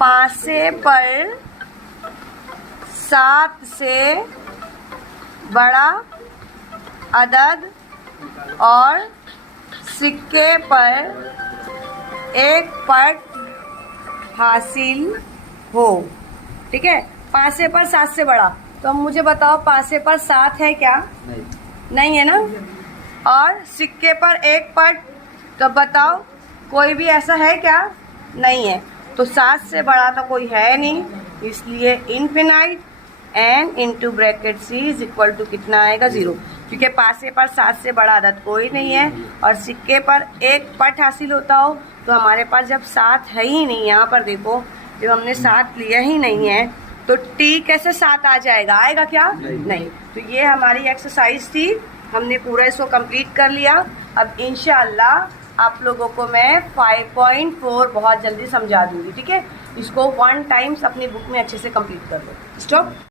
पासे पर 7 से बड़ा अदद और सिक्के पर एक पट हासिल हो। ठीक है, पासे पर 7 से बड़ा, तो अब मुझे बताओ पासे पर 7 है क्या? नहीं है ना। और सिक्के पर एक पट, तो बताओ कोई भी ऐसा है क्या? नहीं है। तो 7 से बड़ा तो कोई है नहीं, इसलिए infinite n into bracket c is equal to कितना आएगा? 0, क्योंकि पासे पर 7 से बड़ा अदद कोई नहीं है और सिक्के पर एक पट हासिल होता हो। तो हमारे पास जब 7 है ही नहीं, यहाँ पर देखो जब हमने 7 लिया ही नहीं है, तो t कैसे 7 आ जाएगा? आएगा क्या? नहीं। तो ये हमारी एक्सरसाइज थी, हमने पूरा इसको कंप्लीट कर लिया। अब इंशाअल्लाह आप लोगों को मैं 5.4 बहुत जल्दी समझा दूंगी। ठीक है, इसको 1 टाइम्स अपनी बुक में अच्छे से कंप्लीट कर दो। स्टॉप।